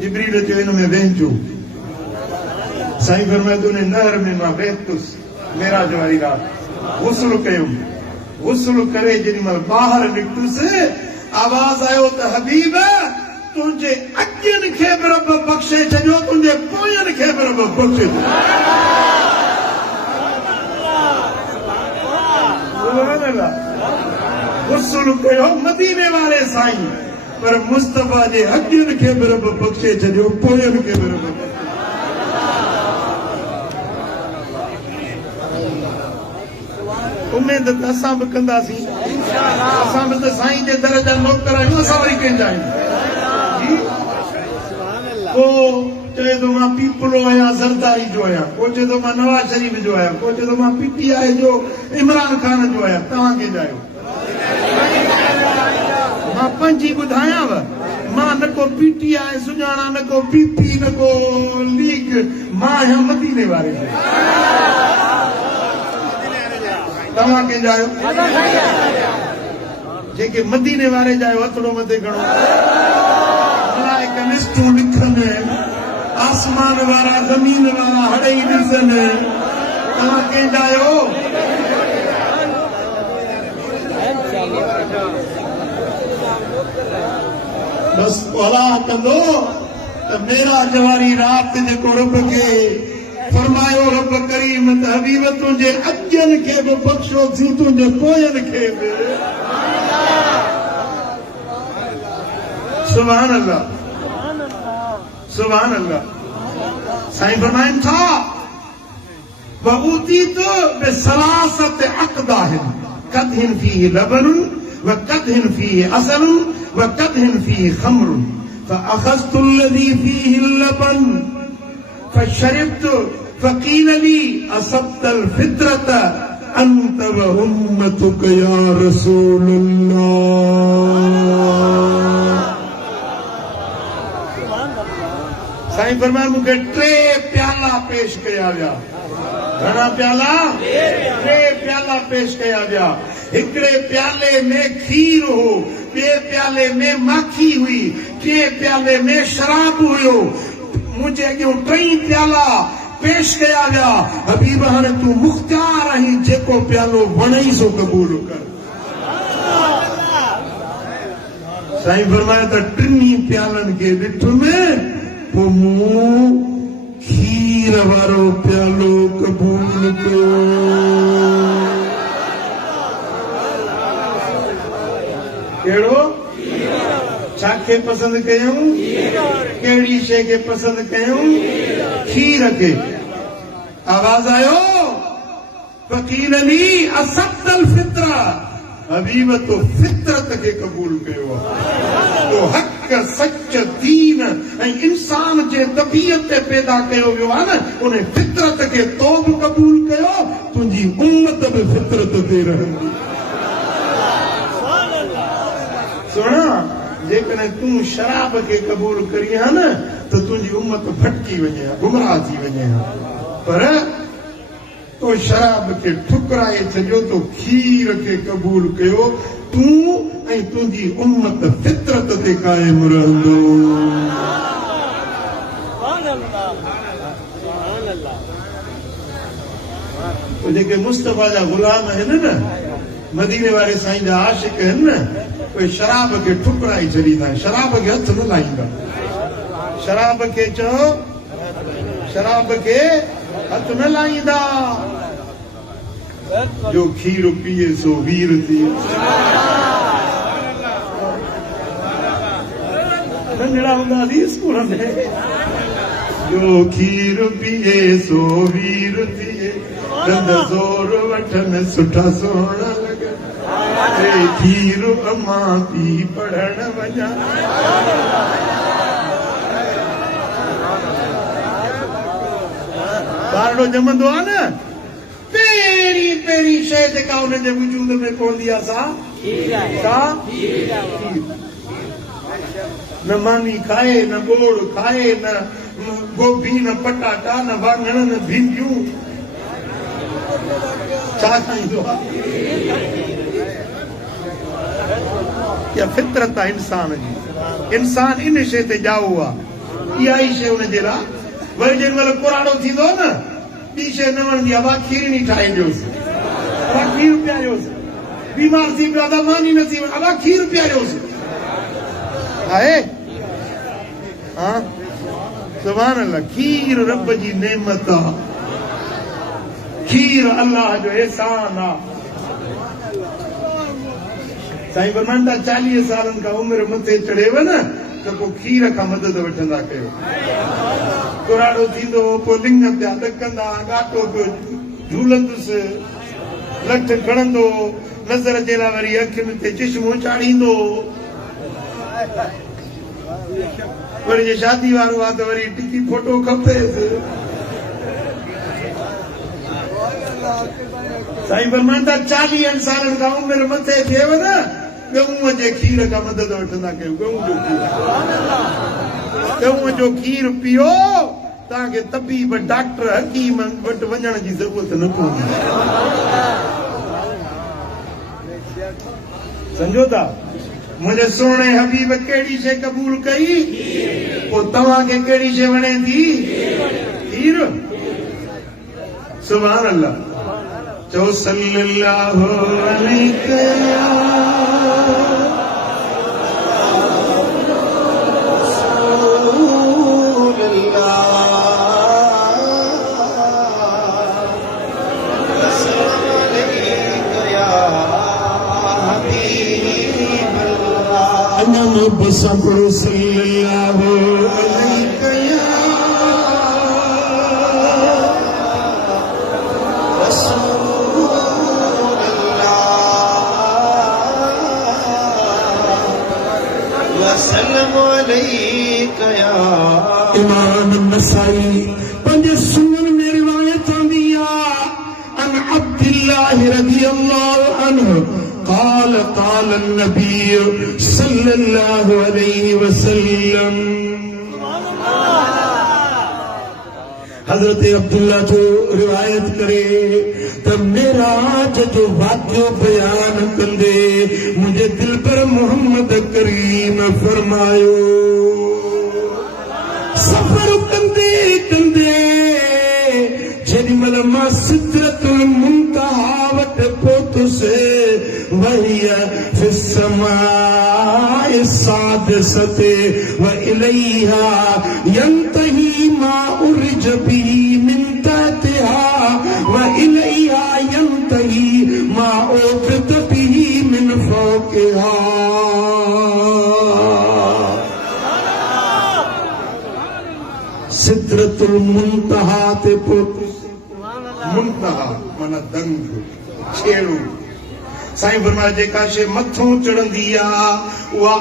जिब्रील चयो हिन में वहिंजो। साईं फरमाए त उन नहर में मां वहितुसि मेराज वारी राति, गुस्ल कयुमि, गुस्ल करे जेॾी महिल ॿाहिरि निकितुसि आवाज़ आयो त हबीब तुंहिंजे अॻियनि खे बि रब बख़्शे छॾियो, तुंहिंजे पोयनि खे बि रब बख़्शे छॾियो। गुस्ल कयो मदीने वारे साईं, पर मुस्तफा जे अॻियनि खे बि रब बख़्शे छॾियो, पोयनि खे बि रब। उमेद त असां बि कंदासीं, असां बि त साईं जे दर जा नौकर आहियूं, असां वरी कंहिंजा आहियूं। को चए थो मां पीपलो आहियां ज़रदारी जो आहियां, को चए थो मां नवाज़ शरीफ जो आहियां, को चए थो मां PTI जो इमरान खान जो आहियां। तव्हां कंहिंजा आहियो? मां पंहिंजी ॿुधायांव, मां न को PTI सुञाणा, न को PP, न को लीग, मां आहियां मदीने वारे जो। तव्हां कंहिंजा आहियो? जेके मदीने वारे जा आहियो हथड़ो मथे खणो। मलाइका लिस्टूं लिखनि, आसमान वारा ज़मीन वारा हड़ई ॾिसनि, तव्हां कंहिंजा आहियो? बस अलाह कंदो त मेरा जवारी राति जेको रब खे फरमायो रब करीम त हबीब तुंहिंजे अॻियनि खे बि बख़्शो थी, तुंहिंजे पोयनि खे बि। सुभान अल्लाह, सुभान अल्लाह। साईं फरमाइनि था वऊतीत बिसलासत अक़दाहिन कदहिन फीहि लबनुन व कदहिन फीहि असलुन व कदहिन फीहि खमरुन फअखज़तु अल्लज़ी फीहि लबन फशरबतु फकील ली असब्तल फित्रत अंत व उम्मतुक या रसूल अल्लाह। साईं फरमाए मूंखे 3 प्याला पेश कया विया। घणा प्याला? 3 प्याला पेश कया विया। हिकिड़े प्याले में खीर हो, ॿिए प्याले में माखी हुई, टे प्याले में शराब हुयो। मुंहिंजे अॻियां 3 प्याला पेश कया विया। हबीब हाणे तूं मुख्तियार आहीं, जेको प्यालो वणई सो क़बूल कर। साईं फरमाए त 3 प्यालनि खे ॾिठुमि, पोइ मूं खीर वारो प्यालो क़बूल कयो। कहिड़ो? छाखे पसंदि कयूं? कहिड़ी शइ खे पसंदि कयूं? खीर खे। आवाज़ आयो फकील ली असब्तल फित्रा, हबीब तो फितरत खे क़बूल कयो आहे। तो हक़ सच दीन ऐं इंसान जे तबीयत ते पैदा कयो वियो आहे न, उन फितरत खे तो बि क़बूल कयो, तुंहिंजी उम्मत बि फितरत ते रहंदी। सुणा, जेकॾहिं तूं शराब खे क़बूल करी हा न त तुंहिंजी उम्मत भटकी वञे, गुमराह थी वञे। पर तो शराब के ठुकराए छो तो खीर के कबूल कयो तू तुझी उम्मत फितरत ते कायम रहंदो। तो जेके मुस्तफा जा गुलाम आहिनि न मदीने वाले साईं जा आशिक आहिनि न उहे शराब के ठुकराए छॾींदा आहिनि, शराब के हथ न लाईंदा। शराब के चओ शराब के हथ न लाईंदा। जो खीर पिए सो वीर थिए। नंढड़ा हूंदासीं स्कूल में जो खीर पिए सो वीर थिए गंद ज़ोर वठन सुठा सोहणा लॻन खीर अम्मा पी पढ़ण वञा। ॿारड़ो ॼमंदो आहे न पहिरीं पहिरीं शइ जेका हुन जे वजूद में पवंदी आहे सा न मानी खाए न ॿोड़ खाए न गोभी न पटाटा न वाङण न भिंडियूं छा खाईंदो आहे? इहा फितरत आहे इंसान जी। इंसान इन शइ ते ॼाओ आहे। इहा ई शइ हुनजे लाइ वरी जेॾी महिल पुराणो थींदो न ॿी शइ न वणंदी आहे खीरणी ठाहे ॾियोसि खीर पीआरियोसि। बीमार थी पियो आहे मानी न थी वञे खीर पीआरियोसि। आहे हाँ सुभान अल्लाह। खीर रब जी नेमत आहे। खीर अल्लाह जो एहसान आहे। साईं फरमाइनि था 40 सालनि खां उमिरि मथे चढ़ेव न त पोइ खीर खां मदद वठंदा कयो। कुराड़ो थींदो पोइ लिंग पिया ॾकंदा ॻाटो पियो झूलंदुसि लठ खणंदो नज़र जे लाइ वरी अखियुनि ते चश्मो चाढ़ींदो। वरी जे शादी वारो आहे त वरी टिकी फोटो खपेसि। साईं फरमाइनि था 40 सालनि खां उमिरि मथे थिएव न गऊं जे खीर खां मदद वठंदा कयो। गऊं जो खीर पियो तव्हांखे तबीब डॉक्टर हकीम वटि वञण जी ज़रूरत न पवंदी। सम्झो था मुंहिंजे सोणे हबीब कहिड़ी शइ क़बूल कई पोइ तव्हांखे कहिड़ी शइ वणे थी? खीर। सुभान अल्लाह। चओ सल्लल्लाहु अलैहि सल्लल्लाहु अलैहि इमाम नसाई पंज सुनन में रिवायत आंदी अन अब्दुल्लाह रज़ियल्लाहु अन्हु قال قال النبي صلى الله عليه وسلم हजरत अब्दुल्ला जो रिवायत करे त मेराज जो वाक़ियो बयान कंदे मुझे दिल पर मोहम्मद करीम फरमायो सफर कंदे कंदे जेॾी महिल मां सिदरतुल मुंतहा वटि पहुतुसि वही फि समाए सादिसते व इलैहा यंतही मा उर्ज बिही मिन तहतिहा व इलैहा यंतही मा उर्ज बिही मिन फौकिहा। सिदरतुल मुंतहा ते पहुतुसि। मुंतहा माना दंग छेड़ो। साईं फरमाए जेका शइ मथों चढ़ंदी आहे उहा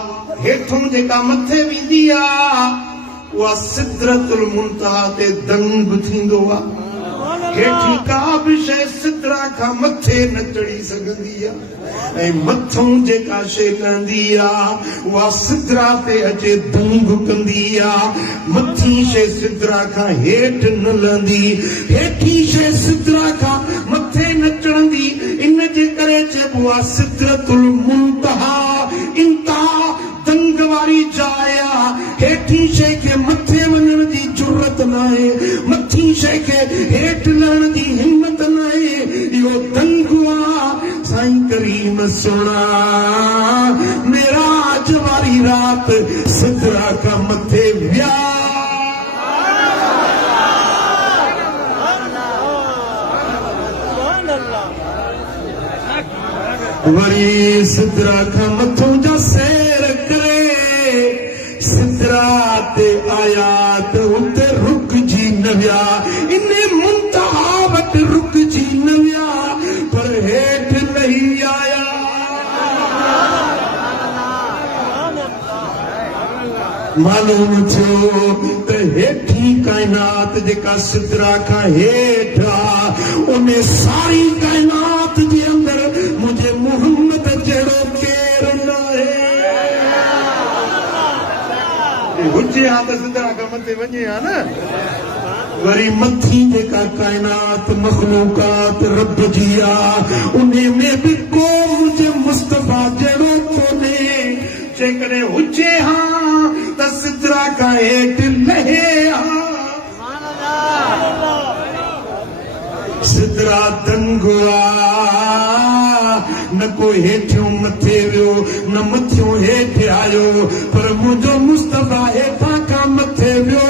हेठों जेका मथे वेंदी आहे उहा सिदरतुल मुंतहा ते दंग थींदो आहे। हेठी का बि शइ सिदरा खां मथे न चढ़ी सघंदी आहे ऐं मथों जेका शइ लहंदी आहे उहा सिदरा ते अचे दंग कंदी आहे। मथी शइ सिदरा खां हेठि न लहंदी हेठी शइ सिदरा खां मथे नचण दी इन जे करे चइबो आहे सिदरतुल मुंतहा इंतहा दंग वारी जाया हेठी शइ खे मथे वञण जी जुरत न आहे मथी शइ खे हेठ लहण जी हिम्मत न आहे इहो दंग आहे साईं करीम सोना मेराज वारी रात सिदरा का मथे विया वरी सिदरा का मथों जा सैर करे सिदरा ते आयात उते रुक जी न विया इने मुंतहा वट रुक जी न विया पर हेठ नहीं आया मालूम थियो त हेठी कायनात जेका सिदरा खां हेठ आहे उन सारी कायनात जे अंदर मुझे मोहम्मद जहिड़ो केरु न आहे हुजे हा त सिदरा खां मथे वञे हा न वरी मथी जेका कायनात मखलूकात रब जी आहे उन में बि को मुझे मुस्तफा जहिड़ो कोन्हे जेकॾहिं हुजे हा त सिदरा खां हेठि लहे हा सिदरा दंग न को हेठियों मथे वियो न मथियों हेठि आयो पर मुंहिंजो मुस्तफा हेठां खां मथे वियो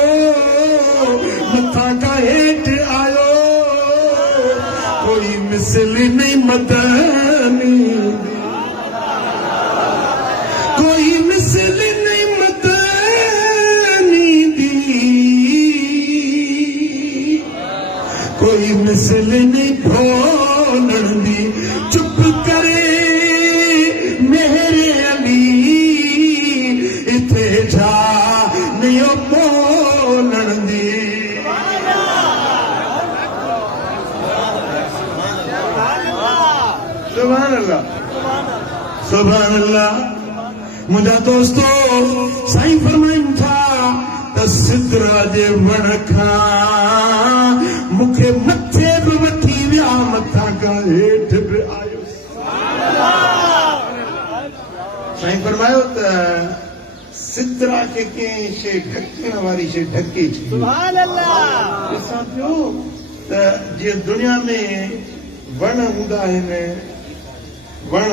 मथां खां हेठि आयो कोई मिसल नहीं मदनी कोई मिसल नहीं मदनी दी कोई मिसल नहीं भोलण दी चुप करे मेरे अली इथे जा नहीं बोलण दी सुभान अल्लाह सुभान अल्लाह मुंहिंजा दोस्तों साईं फरमाइनि था त सिदरा जे वण खां मूंखे मथे बि वठी विया मथां खां हेठि बि आयो साईं फरमायो त सिदरा खे कंहिं शइ ढकण वारी शइ ढके थी सुभान अल्लाह ॾिसां पियो त जीअं दुनिया में वण हूंदा आहिनि वण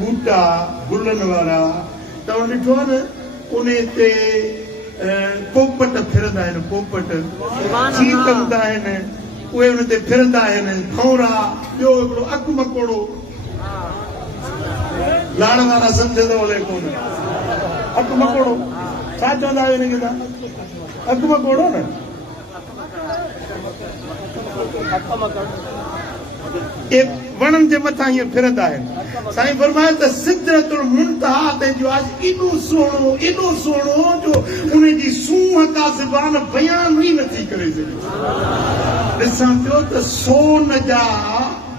बूटा गुलनि वारा तव्हां ॾिठो आहे न उन ते पोपट फिरंदा आहिनि पोपट चीक हूंदा आहिनि उहे उन ते फिरंदा आहिनि खौरा ॿियो हिकिड़ो अकु मकोड़ो लाड़ वारा सम्झंदो हले कोन अकु मकोड़ो छा चवंदा आहियो हिनखे तव्हां अकु मकोड़ो न वणनि जे मथां हीअं फिरंदा आहिनि साईं फरमायो त सिदरतुल मुंतहा ते जो आहे एॾो सुहिणो जो उन जी सूंहं का ज़बान बयान ई नथी करे सघे ॾिसां पियो त सोन जा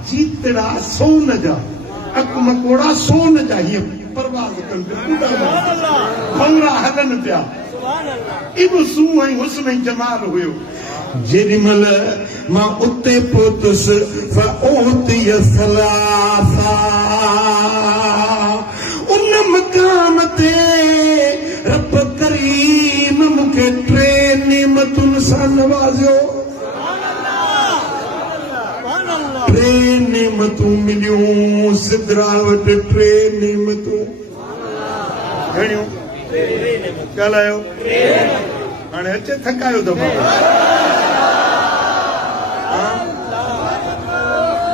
जीतड़ा सोन जा अकु मकोड़ा सोन जा हीअं परवाज़ कनि पिया भंगड़ा हलनि पिया एॾो सूंहं ऐं हुस्न ऐं जमाल हुयो जेॾीमहिल मां उते पहुतुसि फओतिय सलासा उन मकाम ते रब करीम मूंखे 3 नेमतुनि सां नवाज़ियो 3 नेमतूं मिलियूं सिदरा वटि 3 नेमतूं घणियूं ॻाल्हायो हाणे अचे थकायो त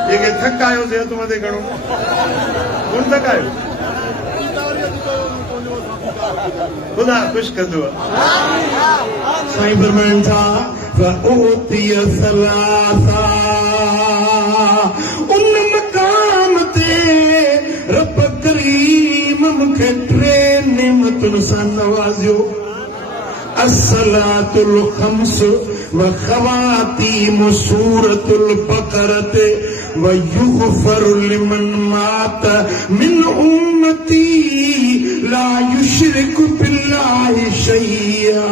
जेके थकायोसीं हथ मथे खणो कोन थकायो ख़ुदा ख़ुशि कंदो साईं फरमाइनि था फओतिय सलासा उन मकाम ते रब करीम मूंखे 3 नेमतुनि सां नवाज़ियो अस्सलातुल खम्स व खवातीम सूरतुल बकरत व युगफर लिमन मात मिन उम्मती ला युशरिक बिल्लाहि शैया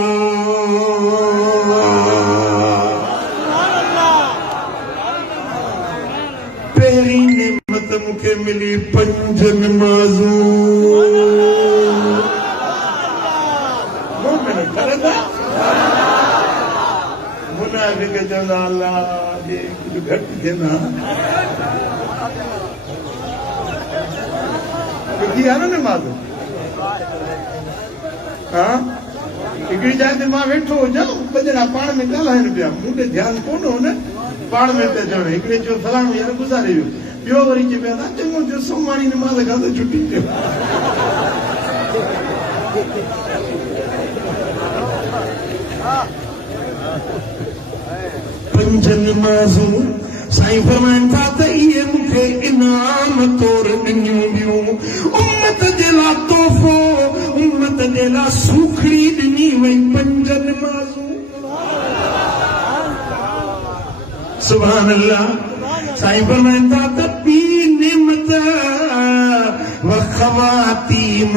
मिली पंजन माज़ू मोमिन करदा मुनाफिक चवंदा अल्लाह जे कुझु घटि थिए न थी आहे न नमाज़ हा हिकिड़ी जाइ ते मां वेठो हुजां ॿ ॼणा पाण में ॻाल्हाइनि पिया मूं ॾे ध्यानु कोन हो न पाण में पिया चवनि हिकिड़े चयो फलाणो यार गुज़ारे वियो ॿियो वरी चए पिया चङो थियो सोमाणी नमाज़ खां त छुटी थियो पंजन माज़ू साईं फरमाइनि था त इहे मूंखे इनाम तौर ॾिनियूं ॿियूं उम्मत जे लाइ तोहफ़ो उम्मत जे लाइ सूखड़ी ॾिनी वई पंजन माज़ू सुभान अल्लाह साईं फरमाइनि था त ॿी नेमत वखवातीम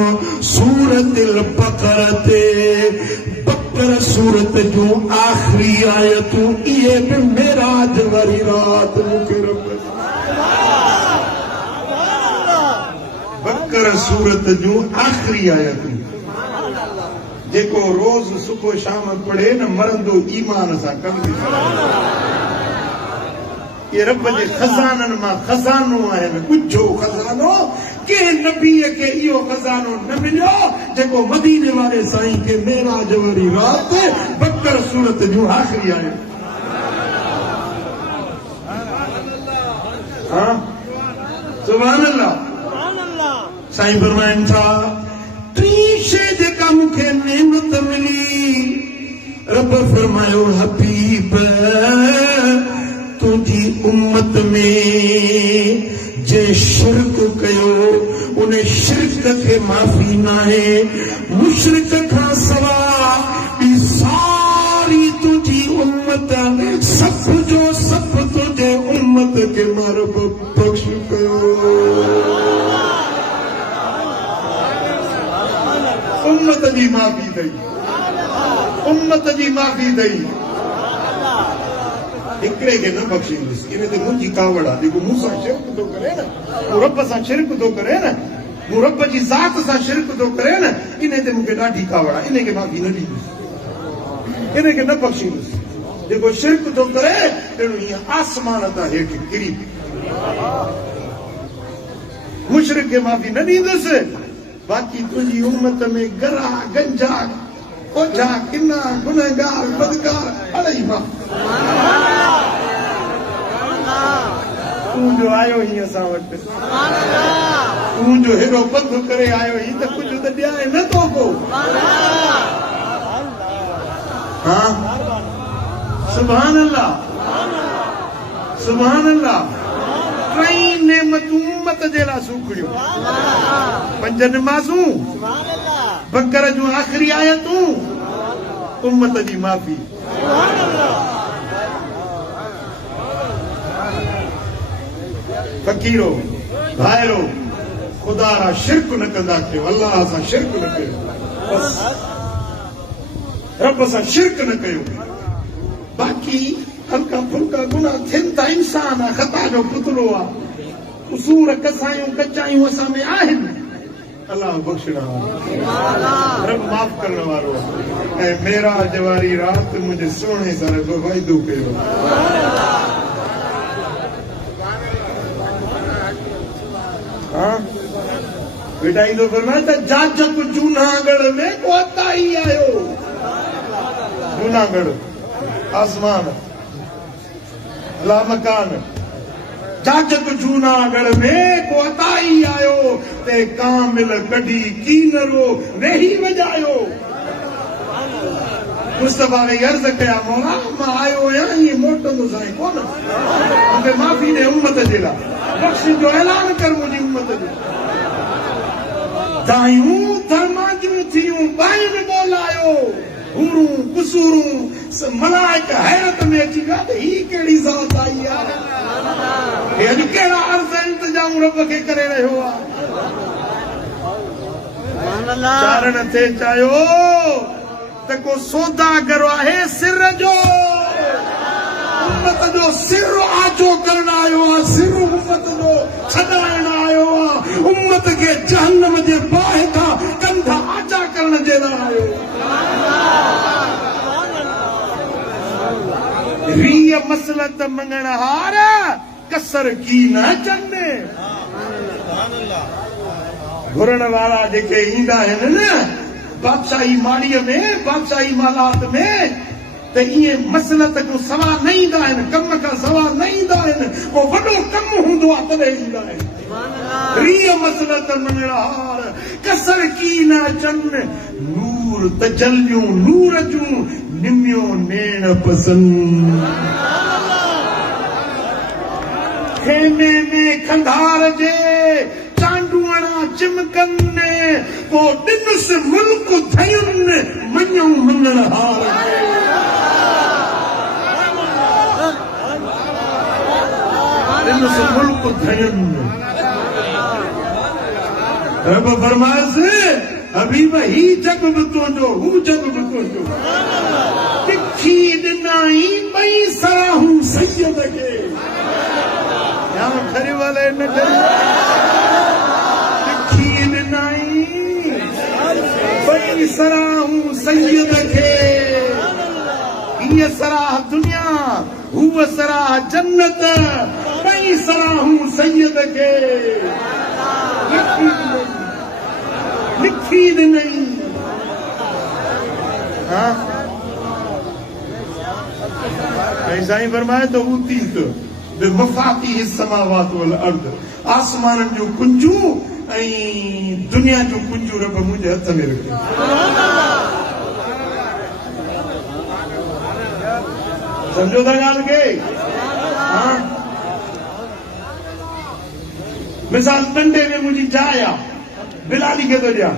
सूरतिल बक़र ते बक़र सूरत जूं आख़िरी आयतूं इहे बि मेराज वारी रात मूंखे रब बक़र सूरत जूं आख़िरी आयतूं जेको रोज़ सुबुह शाम पढ़े न मरंदो ईमान सां कल्बी ये रब जे खज़ाननि मां खज़ानो आहिनि ॻुझो खज़ानो कंहिं नबीअ खे इहो खज़ानो न मिलियो जेको मदीने वारे साईं खे मेराज वारी रात बक़र सूरत जूं आख़िरी आहिनि हाँ सुभान अल्लाह साईं फरमाइनि था टी शइ जेका मूंखे नेमत मिली रब फरमायो हबीब तुझी उम्मत में जे शिरक कयो उन शिरक के माफ़ी न है मुशरिक खां सवा ॿी सारी तुझी उम्मत सब जो सब तुझे उम्मत के मां रब बख्श कयो उम्मत जी माफ़ी दई उम्मत जी माफ़ी दई हिकिड़े खे न बख़्शींदुसि इन ते मुंहिंजी कावड़ आहे जेको मूंसां शिरक थो करे न मूं रब सां शिरक थो करे न मूं रब जी ज़ात सां शिरक थो करे न इन ते मूंखे ॾाढी कावड़ आहे इन खे माफ़ी न ॾींदुसि इन खे न बख़्शींदुसि जेको शिरक थो करे ॼणु हीअं आसमान तां हेठि किरी मुशरिक खे माफ़ी न ॾींदुसि बाक़ी तुंहिंजी उम्मत में गरा गंजा ओझा किना गुनहगार बदकार अड़ई मां तूं जो आयो ही असां वटि तूं जो हेॾो पंधु करे आयो ही त कुझु त ॾियारे नथो को हा सुभान अल्लाह सुभान अल्लाह टई नेमतूं उम्मत जे लाइ सूखड़ियूं पंज नमाज़ूं बक़र जूं आख़िरी आयतूं उम्मत जी माफ़ी फ़कीरो भाइरो ख़ुदा रा शिरक न कंदा कयो अल्लाह सां शिरक न कयो बस रब सां शिरक न कयो बाक़ी हल्का फुल्का गुनाह थियनि था इंसान आहे ख़ता जो पुतलो आहे कसूर कसायूं कचायूं असां में आहिनि अल्लाह बख़्शण वारो रब माफ़ करण वारो ऐं मेराज वारी रात मुंहिंजे सोणे सां रब वाइदो कयो हाँ बेटा ईंदो फरमाए त जाजक जूनागढ़ में कोताही आयो जूनागढ़ आसमान ला मकान जाजक जूनागढ़ में कोताही आयो ते कामिल कढी कीनरो वेही वजायो मुस्तफा ने अर्ज़ कया मौला मां आयो आहियां ईअं मोटंदो साईं कोन मूंखे माफ़ी ॾे उम्मत जे लाइ बख़्श जो ऐलान कर मुंहिंजी उम्मत जो दायूं धर्माजूं थियूं ॿाहिरि ॿोलायो हूरूं कुसूरूं मलाइक हैरत में अची विया त ही कहिड़ी ज़ात आई आहे अॼु कहिड़ा अर्ज़ इंतजाम रब खे करे रहियो आहे चारण थे चाहियो त को सौदागर आहे सिर जो उम्मत जो सिर आजो करण आयो आहे सिर उम्मत जो छॾाइण आयो उम्मत के जहन्नम जे बाहि खां कंध आजा करण जे लाइ आयो। रीअ मसलत मंगण हार कसर की न चंदे। घुरण वारा जेके ईंदा आहिनि न बादशाही माड़ीअ में, बादशाही मालात में, त इएं मसलत को सवा न ईंदा आहिनि, कम खां सवा न ईंदा आहिनि। को वॾो कमु हूंदो आहे तॾहिं ईंदा आहिनि। रीअ मसलत मंगण हार कसर की न चंद। नूर तजलियूं नूर जूं निमियो नेण पसंद। खेमे में खंधार जे चांडूअणा चिमकनि पो ॾिनुसि मुल्क धयुनि मञूं मंगण हार जे। ॾिनुसि मुल्क धयुनि। रब फरमाइसि हबीब ही जग बि तुंहिंजो, हू जग बि तुंहिंजो। तिखी ॾिनाई ॿई सराहूं सैयद खे। या ठरी वाले न ठरी। तिखी ॾिनाई ॿई सराहूं सैयद खे। हीअ सराह दुनिया, हूअ सराह जन्नत। ॿई सराहूं सैयद खे। लिखी ॾिनई। ऐं साईं फरमाए तो ऊतीत बिमफ़ातिह समावात वल अर्द। आसमाननि जूं कुंजूं ऐं दुनिया जूं कुंजूं रब मुंहिंजे हथ में रखी। सम्झो था ॻाल्हि खे? मिसाल डंडे में मुंहिंजी जाइ आहे, बिलाली खे थो ॾियां।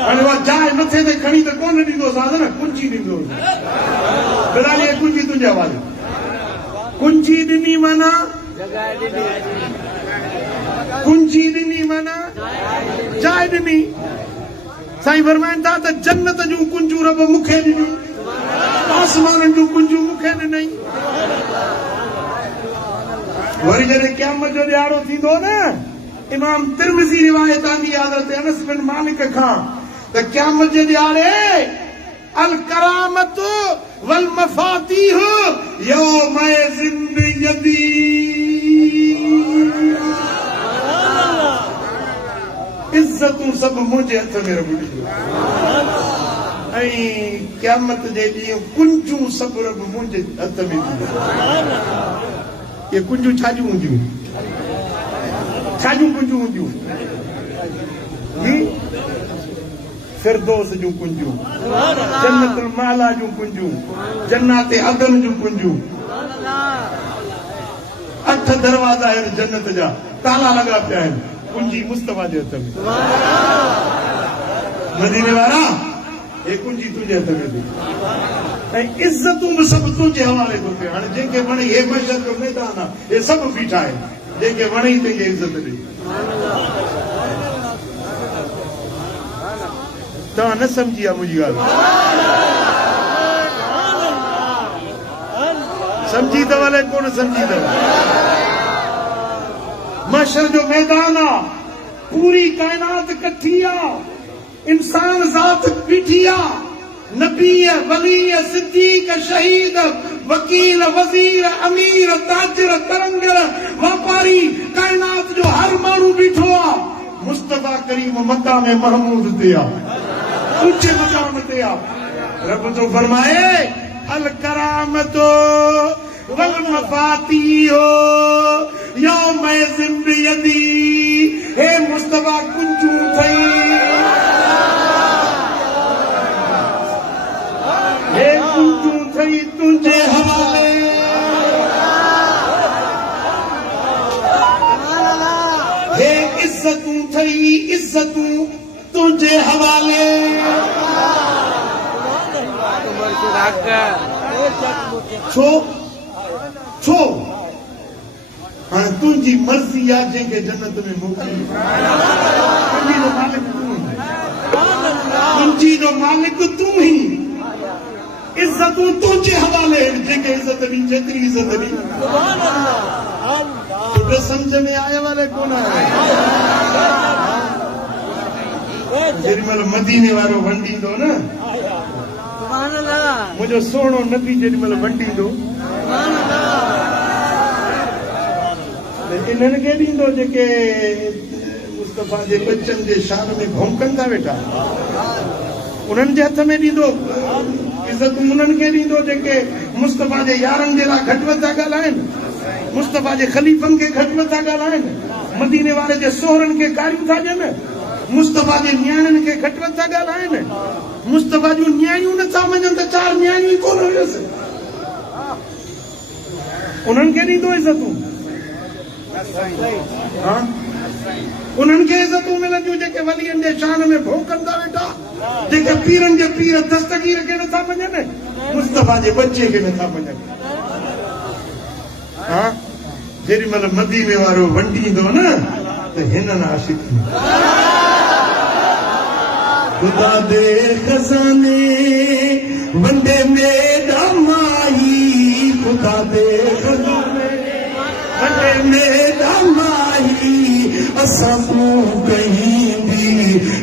हाणे उहा जाइ मथे ते खणी त कोन ॾींदोसांसि न, कुंजी ॾींदोसि। बिलाली खे कुंजी तुंहिंजे हवाले। कुंजी ॾिनी माना, कुंजी ॾिनी माना जाइ ॾिनी। साईं फरमाइनि था त जन्नत जूं कुंजूं रब मूंखे ॾिनी, आसमाननि जूं कुंजूं मूंखे ॾिनई। वरी जॾहिं क़यामत जो ॾियारो थींदो न, इमाम तिरमिज़ी रिवायत आंदी हज़रत अनस बिन मालिक खां त क़यामत जे ॾियारे अल करामत वल मफातीह यौमइज़िन बियदी। इज़तूं सभु मुंहिंजे हथ में रब ॾिनियूं। ऐं क़यामत जे ॾींहुं कुंजूं सभु रब मुंहिंजे हथ में ॾिनियूं। ये कुंजूं छाजूं हूंदियूं? छाजूं कुंजूं हूंदियूं? फिरदौस जूं कुंजूं, जन्नतुल माला जूं कुंजूं, जन्नत अदन जूं कुंजूं। 8 दरवाजा आहिनि जन्नत जा, ताला लॻा पिया आहिनि। कुंजी मुस्तफा जे हथ में। मदीने वारा हे कुंजी तुंहिंजे हथ में थी। ऐं इज़तूं बि सभु तुंहिंजे हवाले थो थिए। हाणे जंहिंखे वणे, हे मशर जो मैदान आहे, हे सभु बीठा आहिनि। जंहिंखे वणे तंहिंखे इज़त ॾे। तव्हां न सम्झी आहे मुंहिंजी ॻाल्हि? सम्झी अथव अलाए कोन सम्झी अथव? मशर जो मैदान आहे, पूरी काइनात कठी आहे, इंसान ज़ात बीठी आहे। नबी, वली, सिद्दीक, शहीद, वकील, वज़ीर, अमीर, ताजिर, तरंगर, वापारी, काइनात जो हर माण्हू बीठो आहे। मुस्तफा करीम मकाम महमूद ते आहे, ऊंचे मकाम ते आहे। रब तो फरमाए अल करामतो वल मफातीह यौमइज़िन बियदी। हे मुस्तफा कुंजूं थई, हे कुंजूं थई तुंहिंजे हवाले। हे इज़तूं थई, इज़तूं तुंहिंजे हवाले। छो छो हाणे तुंहिंजी मर्ज़ी आहे जंहिंखे जन्नत में मोकिली। तुंहिंजी जो मालिक तूं ही, तुंहिंजी जो मालिक तूं ही। इज़तूं तुंहिंजे हवाले, जंहिंखे इज़त ॾी, जेतिरी इज़त ॾी। ॿियो समझ में आया वाले कोन आहे जेॾी महिल मदीने वारो वंडींदो न मुंहिंजो सोणो नबी जेॾी महिल वंडींदो इन्हनि खे ॾींदो जेके मुस्तफ़ा जे बच्चनि जे शान में भौंकनि था वेठा उन्हनि जे हथ में ॾींदो इज़त उन्हनि खे ॾींदो जेके मुस्तफ़ा जे यारनि जे लाइ घटि वधि था ॻाल्हाइनि मुस्तफ़ा जे ख़लीफ़नि खे घटि वधि था ॻाल्हाइनि मदीने वारे जे सोहरनि खे कारियूं था ॾियनि मुस्तफ़ा जे न्याणियुनि खे घटि वधि था ॻाल्हाइनि मुस्तफ़ा जूं न्याणियूं नथा वञनि त 4 न्याणियूं कोन हुयसि उन्हनि खे ॾींदो इज़तूं उन्हनि खे इज़तूं मिलंदियूं जेके वलीअनि जे शान में भौंकनि था वेठा जेके पीरनि जे पीर दस्तगीर खे नथा मञनि मुस्तफ़ा जे बच्चे खे नथा मञनि जेॾी महिल मदीने वारो वंडींदो न त हिननि आशिक़ खुदा दे खज़ाने वंडे में दामाही खुदा दे खज़ाने वंडे में दामाही असां तूं कहीं भी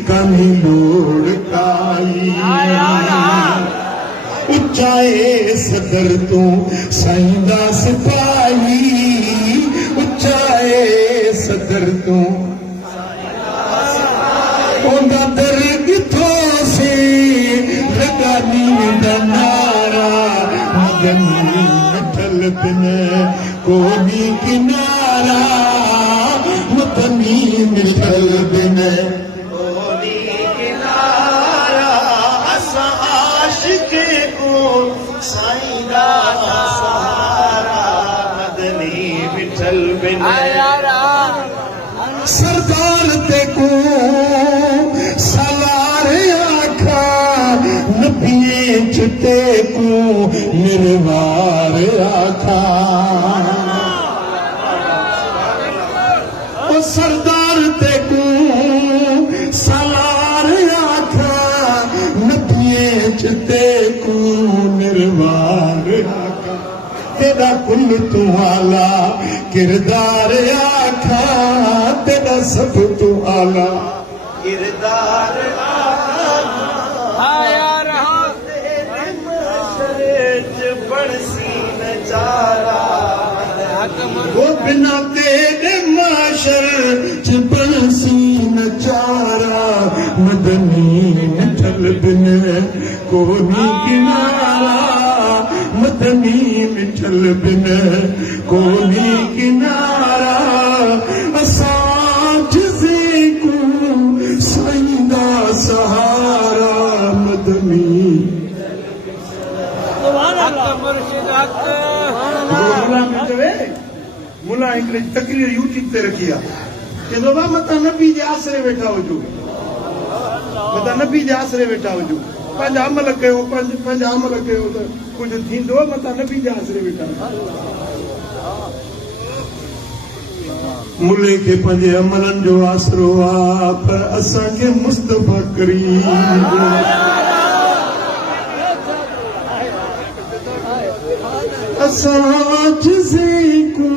कमी लोड़ काई उचाए सदर तू साईंदा सिपाही उचाए सदर तू ओंदा दर किथो से लगानी नारा मदनी ठल बिन कोनी किनारा मदनी ठल बिन कोनी किनारा असां आशिक को साईंदा सहारा मदनी ठल बिन सरदार ते को सवार आखा नबिये चिते को निर्वार आखा ओ सरदार ते को सवार आखा नबिये चिते को निर्वार आखा तेरा कुल तू आला किरदार आखा तेरा सब तू आला किरदार आया रहा बड़सी नचारा वो बिना तेरे माशर च बड़सी नचारा मदनी ठल बिन कोनी किनारा मदनी मिठल बिन कोनी किनारा असां जिसे को साईंदा सहारा मदनी मुला हिकिड़ी तकरीर यूट्यूब ते रखी आहे चवंदो बा मथां नबी जे आसरे वेठा हुजो मथां नबी जे आसरे वेठा हुजो पंहिंजा अमल कयो पंहिंजा अमल कयो त कुझु थींदो मथां नबी जे आसरे वेठा मुले खे पंहिंजे अमलनि जो आसरो आहे पर असांखे मुस्तफ़ा करीम असां जिसे को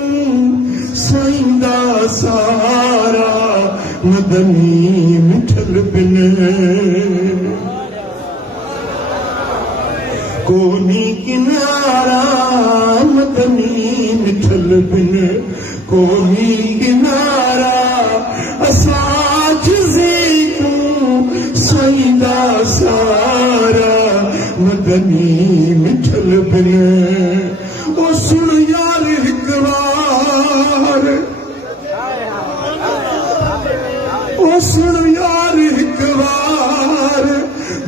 साईंदा सहारा मदनी मिठल बिन कोनी किनारा मदनी मिठल बिन कोनी किनारा असां जिसे को साईंदा सहारा मदनी मिठल बिन ओ सुन यार हिक बार ओ सुन यार हिक बार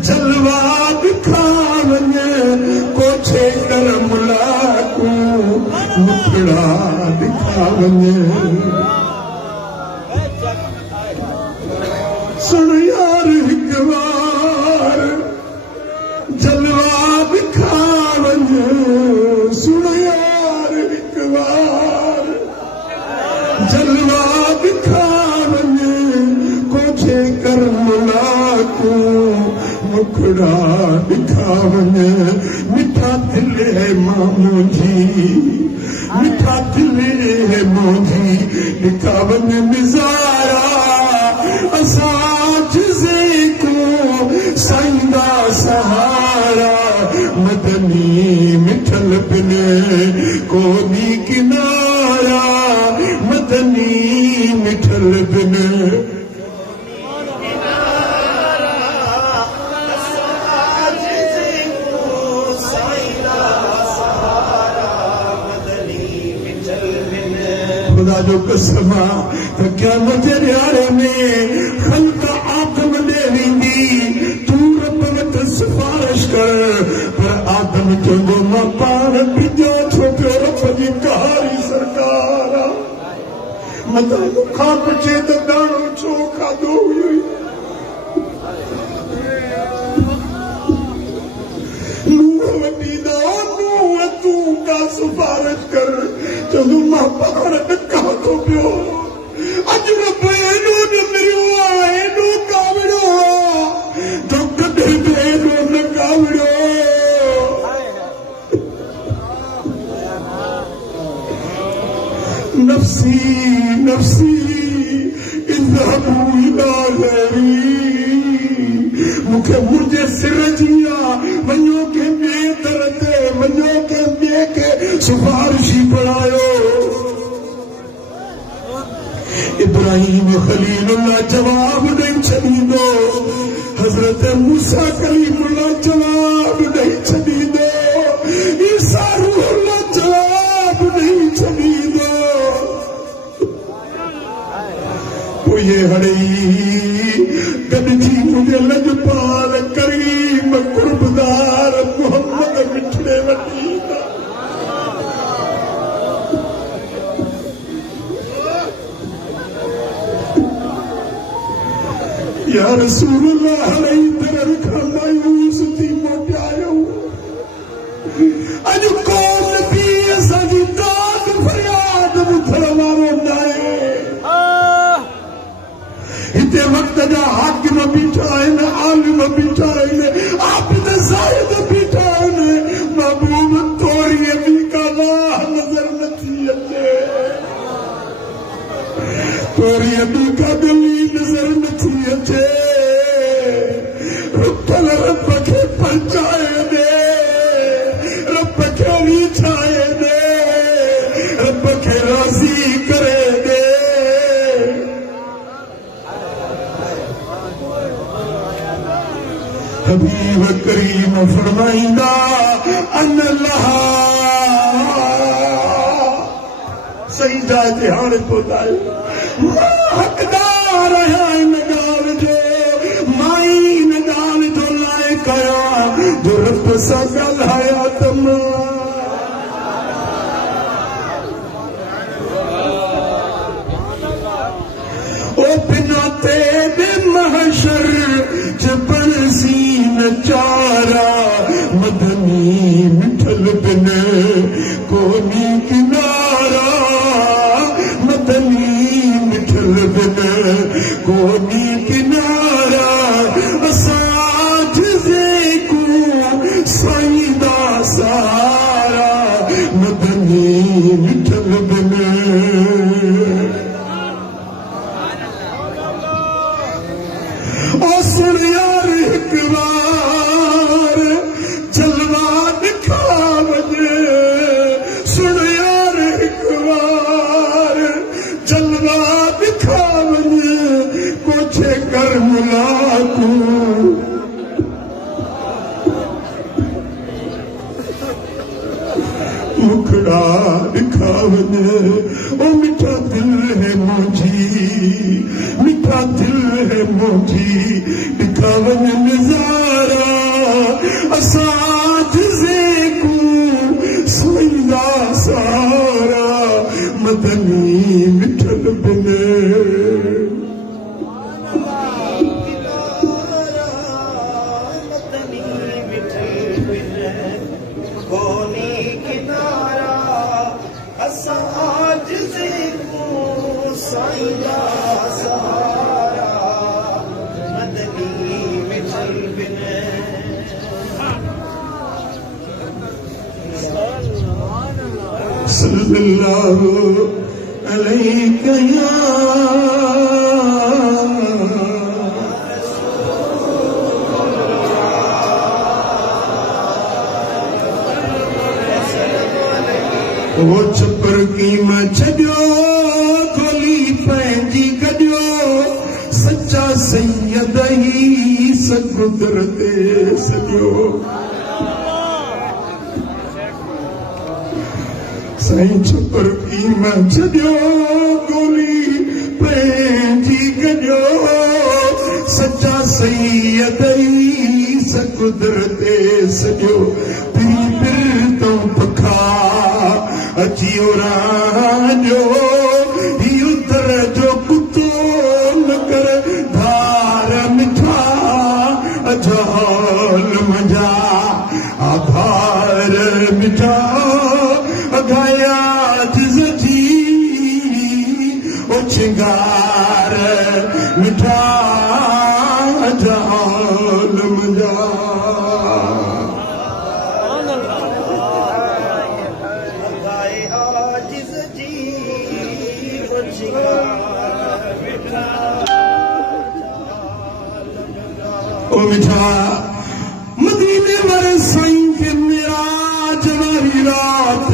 जलवा दिखा वञे कोठे कर मुलाकू मुखड़ा दिखा वञे सुन यार हिक बार जलवा दिखा वञे सुन यार हिक बार जलवा दिखा वञे कोठे कर मुलाकू मुखड़ा दिखावन मिठा दिल है मामू जी, मिठा दिल है मोजी दिखावन निजारा असाज से को साईंदा सहारा मदनी मिठल बिन कोनी किनारा मदनी मिठल बिन खुदा जो कसमा तो क्या मजरियारे में खल्का आदम दे वेंदी तू रब वट सिफारिश कर पर आदम चंदो मां पाण बिजो छो पियो रब जी कहारी सरकार मत मुखा पुछे तो दाणो छो खाधो हुई वॾी नूह तूं का सिफारिश कर चंदो मां पाण ॾका थो पियो अॼु रब एॾो निमरियो आहे एॾो कावड़ो आहे तो कॾहिं बि एॾो न कावड़ो नफ़्सी नफ़्सी इज़हबू इला गैरी मूंखे मुंहिंजे सिर जी आहे वञो के ॿिए दर ते वञो के ॿिए खे सिफारिशी बणायो इब्राहिम खलीलुल्लाह जवाब ॾेई छॾींदो हज़रत मूसा कलीमुल्लाह जवाब ॾेई छॾींदो ईसा रूहुल्लाह जवाब ॾेई छॾींदो पोइ ये हड़ई गॾिजी मुंहिंजे लजपाल करीम कुर्बदार मोहम्मद मिठड़े वठी या रसूल अल्लाह हलई तरह खां मायूस थी मोटियायो अॼु कौम बि असांजी दाद फरियाद ॿुधण वारो न आहे हिते वक़्त जा हाकिम बीठा आहिनि आलिम बीठा आहिनि आबिद ज़ाहिद बीठा आहिनि महबूब तोरीअ बि का लाह नज़र नथी अचे तोरीअ बि का दिली नज़र नथी अचे रुपल रब खे पहुचाए ॾे रब खे रीछाए ॾे रब खे राज़ी करे ॾे हबीब करीम फरमाईंदा अन लहा सही जाइ ते हाणे पहुचायो मां हक़दार आहियां इन ॻाल्हि जो मां ई इन ॻाल्हि जो लाइक़ आहियां जो रब सां ॻाल्हाया त मां ओ बिना तेरे महशर जबल सीन चारा मदनी मिठल बिन कोनी किनारा मदनी मिठल बिन कोनी किनारा असां जिसे को साईंदा सहारा मदनी मिठल बिन सुन यार हिक बार जलवा दिखा वञे सुन यार हिक बार जलवा दिखा वञे कोठे कर मुलाकू मुखड़ा दिखा वञे ओ मिठा दिल है मुंहिंजी मिठा दिल है मुंहिंजी दिखा वञे नज़ारा असां जिसे को साईंदा सहारा मदनी मिठल बिन साईंदा सहारा मदनी मिठल बिन सल्लल्लाहु अलैहि या वो छपर की मैं छॾियो खोली पंहिंजी कढियो सच्चा सैयद ही सकुदर ते सॼो साईं छपर की मैं छॾियो खोली पंहिंजी कढियो सच्चा सैयद ही सकुदर ते सॼो पिरी पिर तो पखा अचियो राजो हियो दर जो कुतो न कर धार मिठा अजाल मजा आधार मिठा अगाया जिजी ओ चिंगार मिठा अजाल मजा ओ मिठा मदीने वर साईं के मेराज वारी रात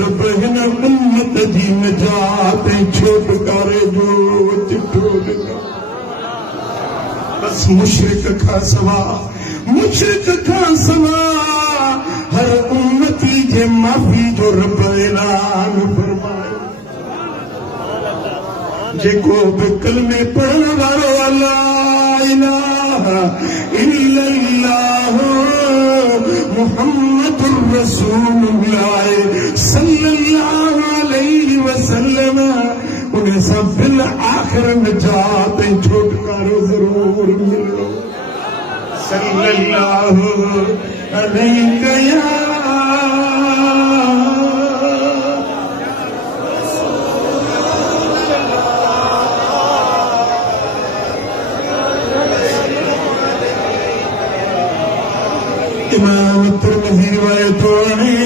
रब हिन उम्मत जी निजात छोटकारे जो चिठो ॾिनो बस मुशरिक खां सवा हर उम्मती जे माफ़ी जो रब ऐलान फरमायो जेको बि कलमे पढ़ण वारो अल्लाह इलाहा इल्लल्लाह मुहम्मदुर रसूलुल्लाह सल्लल्लाहु अलैहि वसल्लम उन सां बिल आख़िर निजात ऐं छुटकारो ज़रूर मिलंदो सल्लल्लाहु अलैहि या इमाम तिरमिज़ी रिवायत है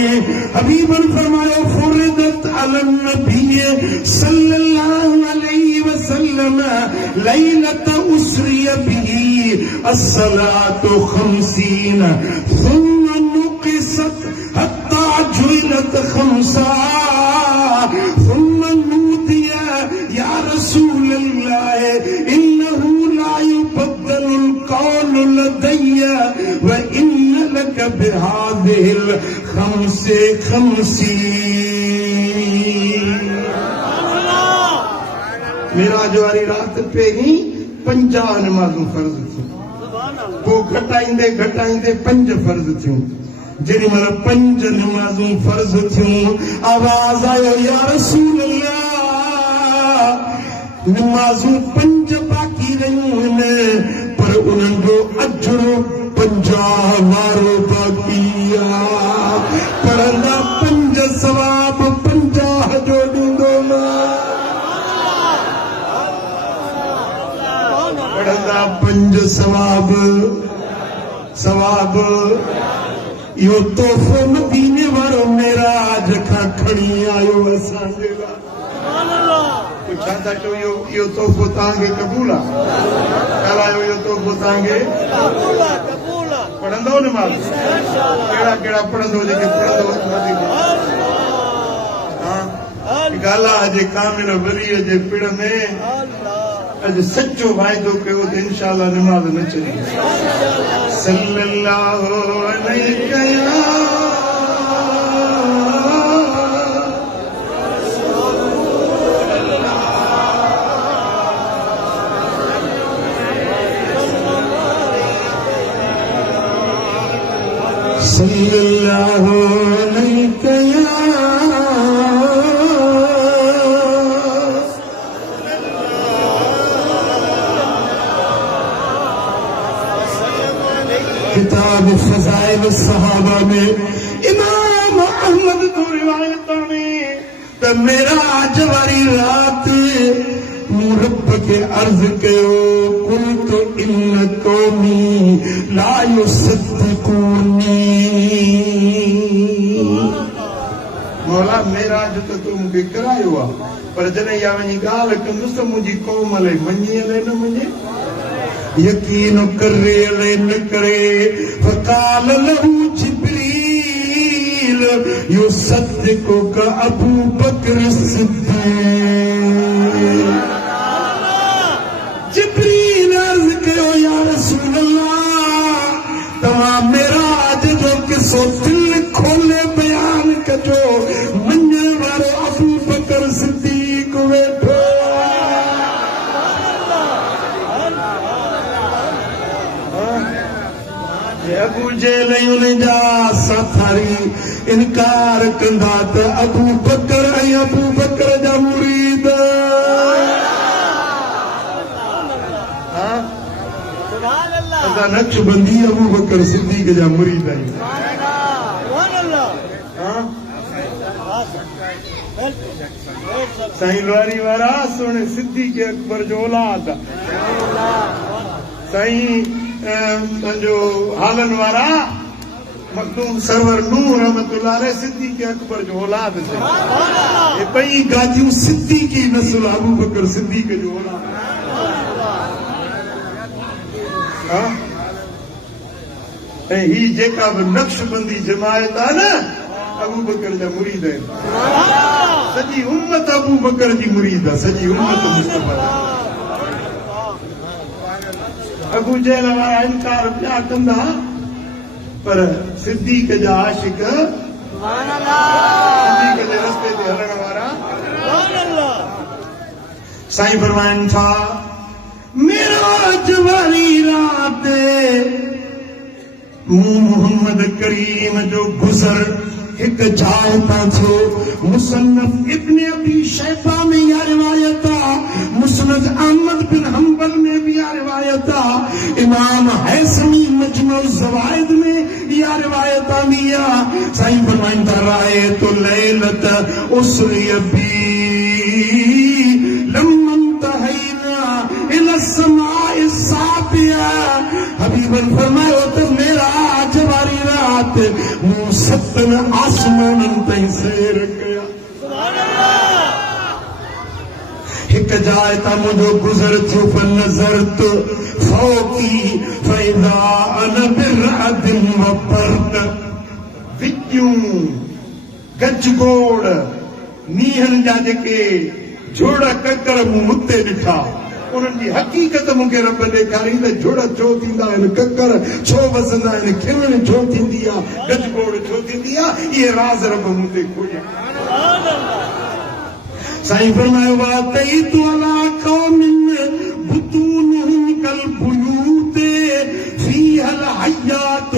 हबीबन फरमाया फुरिदत अलन नबी सल्लल्लाहु अलैहि वसल्लम लैलत उसरिय बिही अस्सलातु 50 ثم نقصت حتى جعلت 5 ثم نودي يا رسول الله إنه لا يبدل القول لدي وإن لك بهذه الخمس 50 मेराज वारी रात पहिरीं 50 नमाज़ूं फर्ज़ थियूं पोइ घटाईंदे 5 फर्ज़ थियूं जेॾी महिल 5 नमाज़ूं फर्ज़ थियूं आवाज़ आयो या रसूल अल्लाह नमाज़ूं 5 बाक़ी रहियूं आहिनि पर उन्हनि जो अजर 50 वारो बाक़ी आहे पढ़ंदा 5 सवाब 50 जो ॾींदो पढ़ंदा 5 सवाब इहो तोहफ़ो मदीने वारो मेराज खां खणी आयो असांजे लाइ छा था चओ इहो तोहफ़ो तव्हांखे क़बूल आहे ॻाल्हायो इहो तोहफ़ो तव्हांखे पढ़ंदो न मां कहिड़ा पढ़ंदो जेके पढ़ंदो ॻाल्हि आहे अॼु कामिल वलीअ जे पिण में अॼु सचो वाइदो कयो त इंशाअल्लाह नमाज़ न छॾी सल्लल्लाहु अलैहि सल्लल्लाहु अलैहि किताब फज़ाइल सहाबा में इमाम अहमद को रिवायत में त मेराज वारी रात मूं रब के अर्ज कयो कुल तो इन कौमी ला युसद्दिकूनी मौला मेरा जो तो तू मूंखे करायो आहे पर जॾहिं इहा वञी ॻाल्हि कंदुसि त मुंहिंजी क़ौम अले मञी अले न मञे यकीन करे अले न करे फकाल लहू जिब्रील यो सद्दिको का अबू बकर सिद्दीक जिब्रील अर्ज़ कयो या रसूल अल्लाह तव्हां मेराज जो किसो दिल खोले बयान कजो मञण वारो अबू बकर सिद्दीक वेठो अबू जेल उन जा साथारी इनकार कंदा त अबू बकर ऐं अबू बकर जा मुरीद असां नक्शबंदी अबू बकर सिद्दीक जा मुरीद आहियूं साईं लोहारी वारा सोने सिद्दीक अकबर जो औलाद साईं पंहिंजो हालन वारा मखदूम सरवर नूह रहमतुल्लाह अलैह सिद्दीक अकबर जो औलाद थे ये पई गादियूं सिद्दीकी नस्ल अबू बकर सिद्दीक जो औलाद ऐं ही जेका बि नक्शबंदी जमायत आहे न अबू बकर जा मुरीद आहिनि सॼी उम्मत अबू बकर जी मुरीद आहे सॼी उम्मत मुस्तफा अबू जहल वारा इनकार पिया कंदा पर सिद्दीक जा आशिक सिद्दीक जे रस्ते ते हलण वारा साईं फरमाइनि था मेराज वारी रात मूं मोहम्मद करीम जो गुज़र एक जाइ तां थियो मुसन्नफ इब्न अबी शैबा में या रिवायत आहे मुस्नद अहमद बिन हंबल में भी या रिवायत आहे इमाम हैसमी मजमू ज़वाइद में या रिवायत आई आहे साईं फरमाइनि था राय तो लैलत उसरी बी लम्मन तहैना इला समाए साबिया हबीबन फरमायो त मेरा आज वारी रात मूं सतन आसमाननि ताईं सैर कया हिक जाइ तां मुंहिंजो गुज़र थियो फनज़रत फौकी फैदा अन बिरअदिन व पर्द विचूं गजगोड़ नीहनि जा जेके जोड़ ककर मूं हुते ॾिठा उन्हनि जी हक़ीक़त मूंखे रब ॾेखारी त जोड़ छो थींदा आहिनि ककर छो वसंदा आहिनि खिलण छो थींदी आहे गजगोड़ छो थींदी आहे इहे राज़ रब मूं ते खोलिया साईं फरमायो वातईतु अला क़ौमिन बुतूनुहुम कल बुयूत फीहल हयात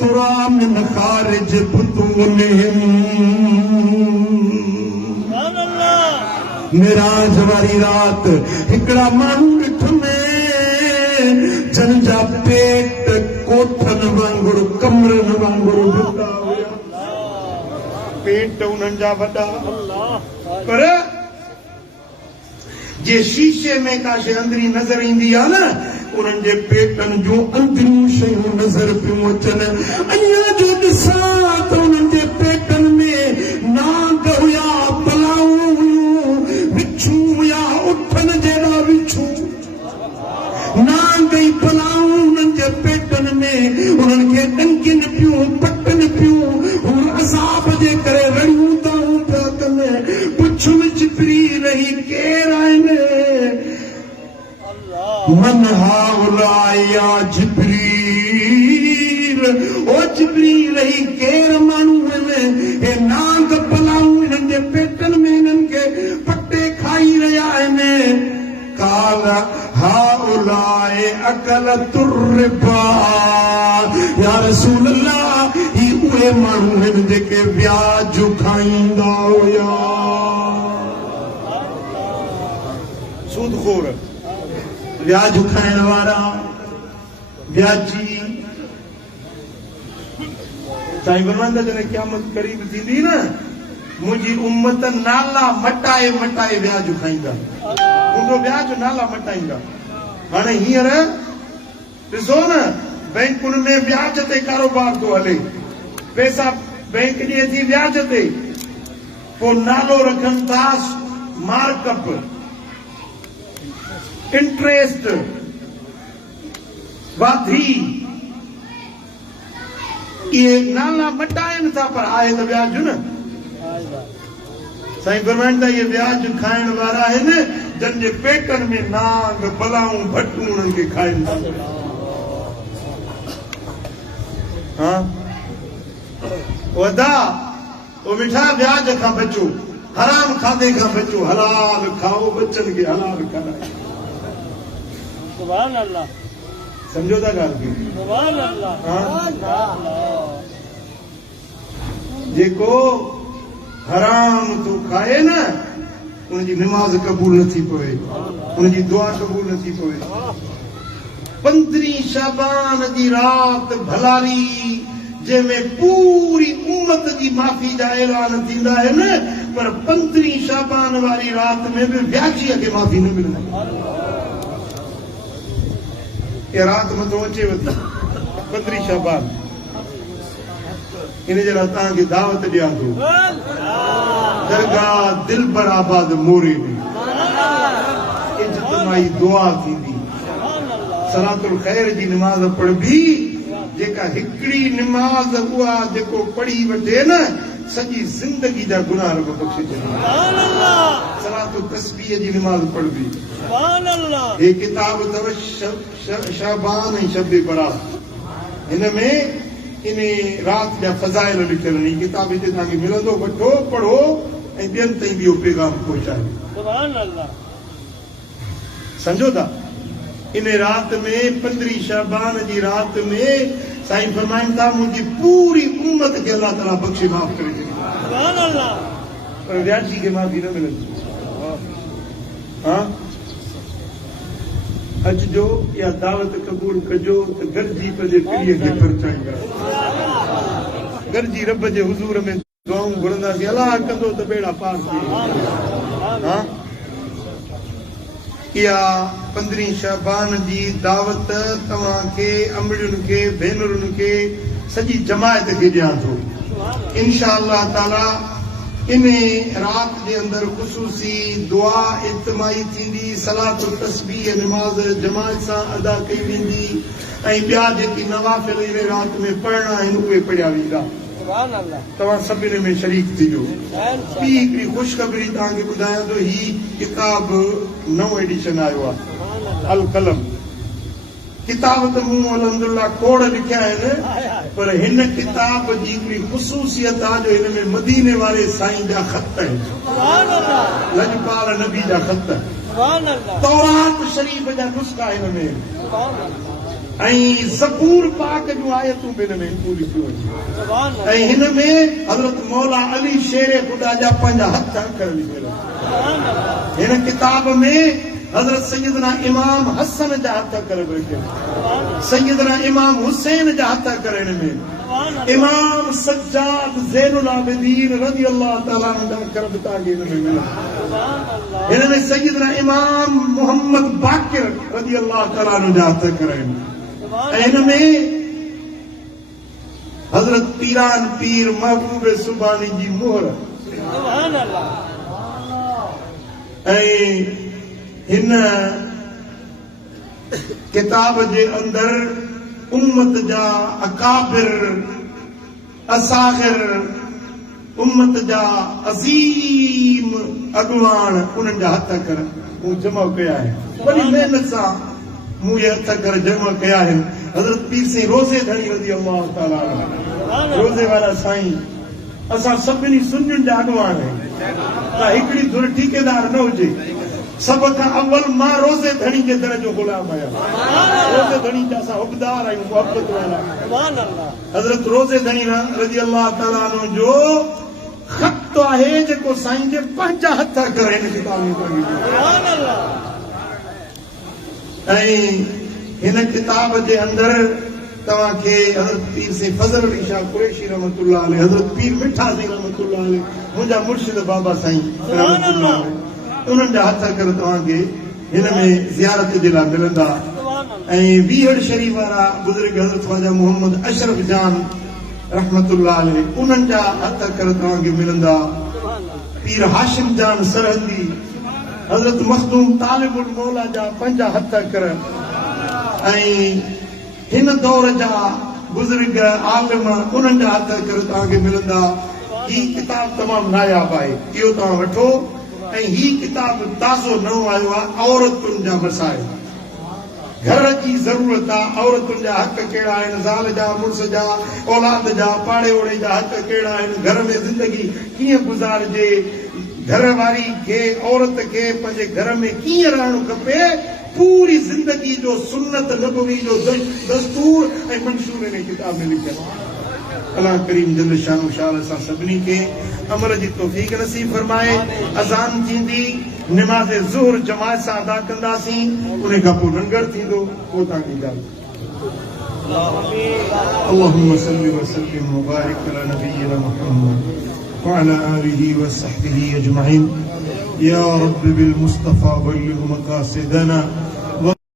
तुरा मिन खारिज बुतूनिहिम मेराज वारी रात हिकड़ा माण्हू ॾिठ में जन जा पेट कोठनि वांगुरु कमरनि वांगुरु वॾा हुया पेट उन्हनि जा वॾा पर जे शीशे में का शइ अंदरी नज़र ईंदी आहे न उन्हनि जे पेटनि जूं अंदरियूं शयूं नज़र पियूं अचनि अञा जो ॾिसां त उन्हनि जे पेटनि में नाग हुया पलाऊं हुयूं विछूं हुया उठनि जहिड़ा विछूं नाग ई पलाऊं उन्हनि जे पेटनि में उन्हनि खे ॾंगियुनि पियूं पटनि पियूं हू अज़ाब जे करे रड़ियूं ताऊं पिया कनि पुछुनि जिब्रील ही केर आहिनि मन हाउलाए या जिब्रील ओ जिब्रील ही केर माण्हू आहिनि हे नाग पलाऊं हिननि जे पेटनि में हिननि खे पटे खाई रहिया आहिनि काल हाउलाए अकलतुर रिबा या रसूल अल्लाह ही उहे माण्हू आहिनि जेके व्याज खाईंदा हुया सूदखोर व्याज खाइण वारा व्याजी साईं फरमाईंदा जॾहिं क़यामत क़रीब थींदी न मुंहिंजी उम्मत नाला मटाए मटाए व्याज खाईंदा मुंहिंजो व्याज नाला मटाईंदा हाणे हींअर ॾिसो न बैंकुनि में व्याज ते कारोबार थो हले पैसा बैंक ॾिए थी व्याज ते को नालो रखन था मार्कअप, इंटरेस्ट, वाधी, ये नाला मटाइन था पर आए तो ब्याज न साईं फरमाइनि था ये ब्याज खाइण वारा है न जन जे पेटन में नाग बलाऊं भटूं उन्हनि खे खाइनि था। हाँ वदा वो मिठा ब्याज खां बचो, हराम खाधे खां बचो, हलाल खाओ बच्चन के हलाल खारायो। सुभान अल्लाह, समझो था ॻाल्हि खे? सुभान अल्लाह। हाँ? जेको हराम तो खाए न उनजी निमाज़ कबूल नथी पवे, उनजी दुआ कबूल नथी पवे। 15 शाबान जी रात भलारी जंहिंमें पूरी उम्मत जी माफ़ी जा ऐलान थींदा आहिनि, पर 15 शाबान वारी रात में भी व्याजीअ खे माफ़ी न मिलंदी। ये रात मथो अचे वधी 15 शाबान, इन जे लाइ तव्हांखे दावत ॾियां थो, दरगाह दिलबर आबाद मोरे में इज्तिमाई दुआ थींदी, सलातुल खैर जी निमाज़ पढ़बी, जेका हिकिड़ी निमाज़ उहा जेको पढ़ी वठे न सॼी ज़िंदगी जा गुनाह रब बख़्शे छॾींदा। सलातुल तस्बीह जी निमाज़ पढ़बी। हे किताब अथव शाबान ऐं शब बरात, हिन में इन रात जा फज़ाइल लिखियल आहिनि। किताब हिते तव्हांखे मिलंदो, वठो पढ़ो ऐं ॿियनि ताईं बि इहो पैगाम पहुचायो। सम्झो था? इन रात में 15 शाबान जी रात में साईं फरमाइनि था मुंहिंजी पूरी उम्मत खे अल्लाह ताला बख़्शे माफ़ करे छॾींदो, पर व्याजी खे माफ़ी न मिलंदी। हाँ अचजो या दावत कबूल कजो त गॾिजी पंहिंजे पीढ़ीअ खे परचाईंदा, गॾिजी रब जे हुज़ूर में दुआऊं घुरंदासीं, अलाह कंदो त बेड़ा पार थी। हाँ इहा 15 शाबान जी दावत तव्हांखे अमड़ियुनि खे भेनरुनि खे सॼी जमायत खे ॾियां थो इंशाअल्लाह ताला। इन रात जे अंदर ख़ुसूसी दुआ इज्तिमाई थींदी, सलातुल तस्बीह निमाज़ जमायत सां अदा कई वेंदी ऐं ॿिया जेकी नवाफ़िल इन रात में पढ़णा आहिनि उहे पढ़िया वेंदा। तव्हां सभिनी में शरीक थिजो। ॿी हिकिड़ी ख़ुशख़बरी तव्हांखे ॿुधायां थो, ही किताब नओं एडिशन आयो आहे, अल कलम। किताब त मूं अल्हम्दुलिल्लाह खोड़ लिखिया आहिनि, पर हिन किताब जी हिकिड़ी ख़ुसूसियत आहे जो हिन में मदीने वारे साईं जा ख़त आहिनि, लजपाल नबी जा ख़त, तौरात शरीफ़ जा नुस्ख़ा हिन में ऐं ज़बूर पाक जूं आयतूं बि हिन में लिखियूं आहिनि ऐं हिन में हज़रत मौला अली शेर ख़ुदा जा पंहिंजा हथ अखर लिखियल आहिनि। हिन किताब में हज़रत सैयदना इमाम हसन जा हथ अखर बि लिखियल, सैयदना इमाम हुसैन जा हथ अखर हिन में, इमाम सज्जाद ज़ैनुल आबिदीन रज़ी अल्लाह ताला अन्हु जा अखर बि तव्हांखे हिन में मिलंदा। हिन में सैयदना इमाम मोहम्मद बाक़िर रज़ी अल्लाह ताला अन्हु जा हथ अखर आहिनि ऐं हिन में हज़रत पीरान पीर महबूब सुबानी जी मोहर ऐं हिन किताब जे अंदर उम्मत जा अकाबिर असागिर, उम्मत जा अज़ीम अॻुवान उन्हनि जा हथ अखर मूं जमा कया आहिनि, वॾी महिनत सां मूं इहे हथ अखर जमा कया आहिनि। हज़रत पीर साईं रोज़े धणी रज़ी अल्लाह ताला अन्हु, रोज़े वारा साईं असां सभिनी सुन्नियुनि जा अॻुवान आहियूं, त हिकिड़ी धुर ठेकेदार न हुजे। सभ खां अव्वल मां रोज़े धणी जे दर जो ग़ुलाम आहियां, रोज़े धणी जा असां हुबदार आहियूं, मोहबत वारा। हज़रत रोज़े धणी रज़ी अल्लाह ताला अन्हु जो ख़त आहे जेको साईं जे पंहिंजा हथ अखर हिन किताब में पढ़ी ऐं हिन किताब जे अंदर तव्हांखे हज़रत पीर साईं फज़ल अली शाह कुरैशी रहमतुल्लाह अलैह, हज़रत पीर मिठा साईं रहमतुल्लाह अलैह, मुंहिंजा मुर्शिद बाबा साईं रहमतुल्लाह अलैह, उन्हनि जा हथ अखर तव्हांखे हिन में ज़ियारत जे लाइ मिलंदा ऐं बीहड़ शरीफ़ वारा बुज़ुर्ग हज़रत ख्वाजा मोहम्मद अशरफ जान रहमतुल्लाह अलैह, उन्हनि जा हथ अखर तव्हांखे मिलंदा पीर हाशिम जान सरहंदी हजरत मखदूम तालिबुल मौला जा 5 हथ कर ऐं हिन दौर जा बुजुर्ग आलिम उन्हनि जा हथ कर तव्हांखे मिलंदा। ही किताब तमामु नायाब आहे, इहो तव्हां वठो। ऐं ही किताब ताज़ो नओं आयो आहे, औरतुनि जा मसाइल, घर जी ज़रूरत आहे, औरतुनि जा हक़ कहिड़ा आहिनि, ज़ाल जा, मुड़ुस जा, औलाद जा, पाड़े ओड़े जा हक़ कहिड़ा आहिनि, घर में ज़िंदगी कीअं गुज़ारिजे, घर वारी खे औरत खे पंहिंजे घर में कीअं रहणो खपे, पूरी ज़िंदगी जो सुन्नत नबवी जो दस्तूर ऐं मंशूर इन किताब में लिखियल आहे। अल्लाह करीम जल शानो शाल असां सभिनी खे अमल जी तौफ़ीक़ नसीब फरमाए। अज़ान थींदी, नमाज़ ज़ुहर जमात सां अदा कंदासीं, उन खां पोइ लंगर थींदो, पोइ तव्हांखे इजाज़त। अल्लाहुम्मा सल्लि व सल्लिम व बारिक अला नबिय्यिना मुहम्मद व अला आलिहि व सहबिहि अजमईन। या रब्बि बिल मुस्तफ़ा बल्लिग़ मक़ासिदना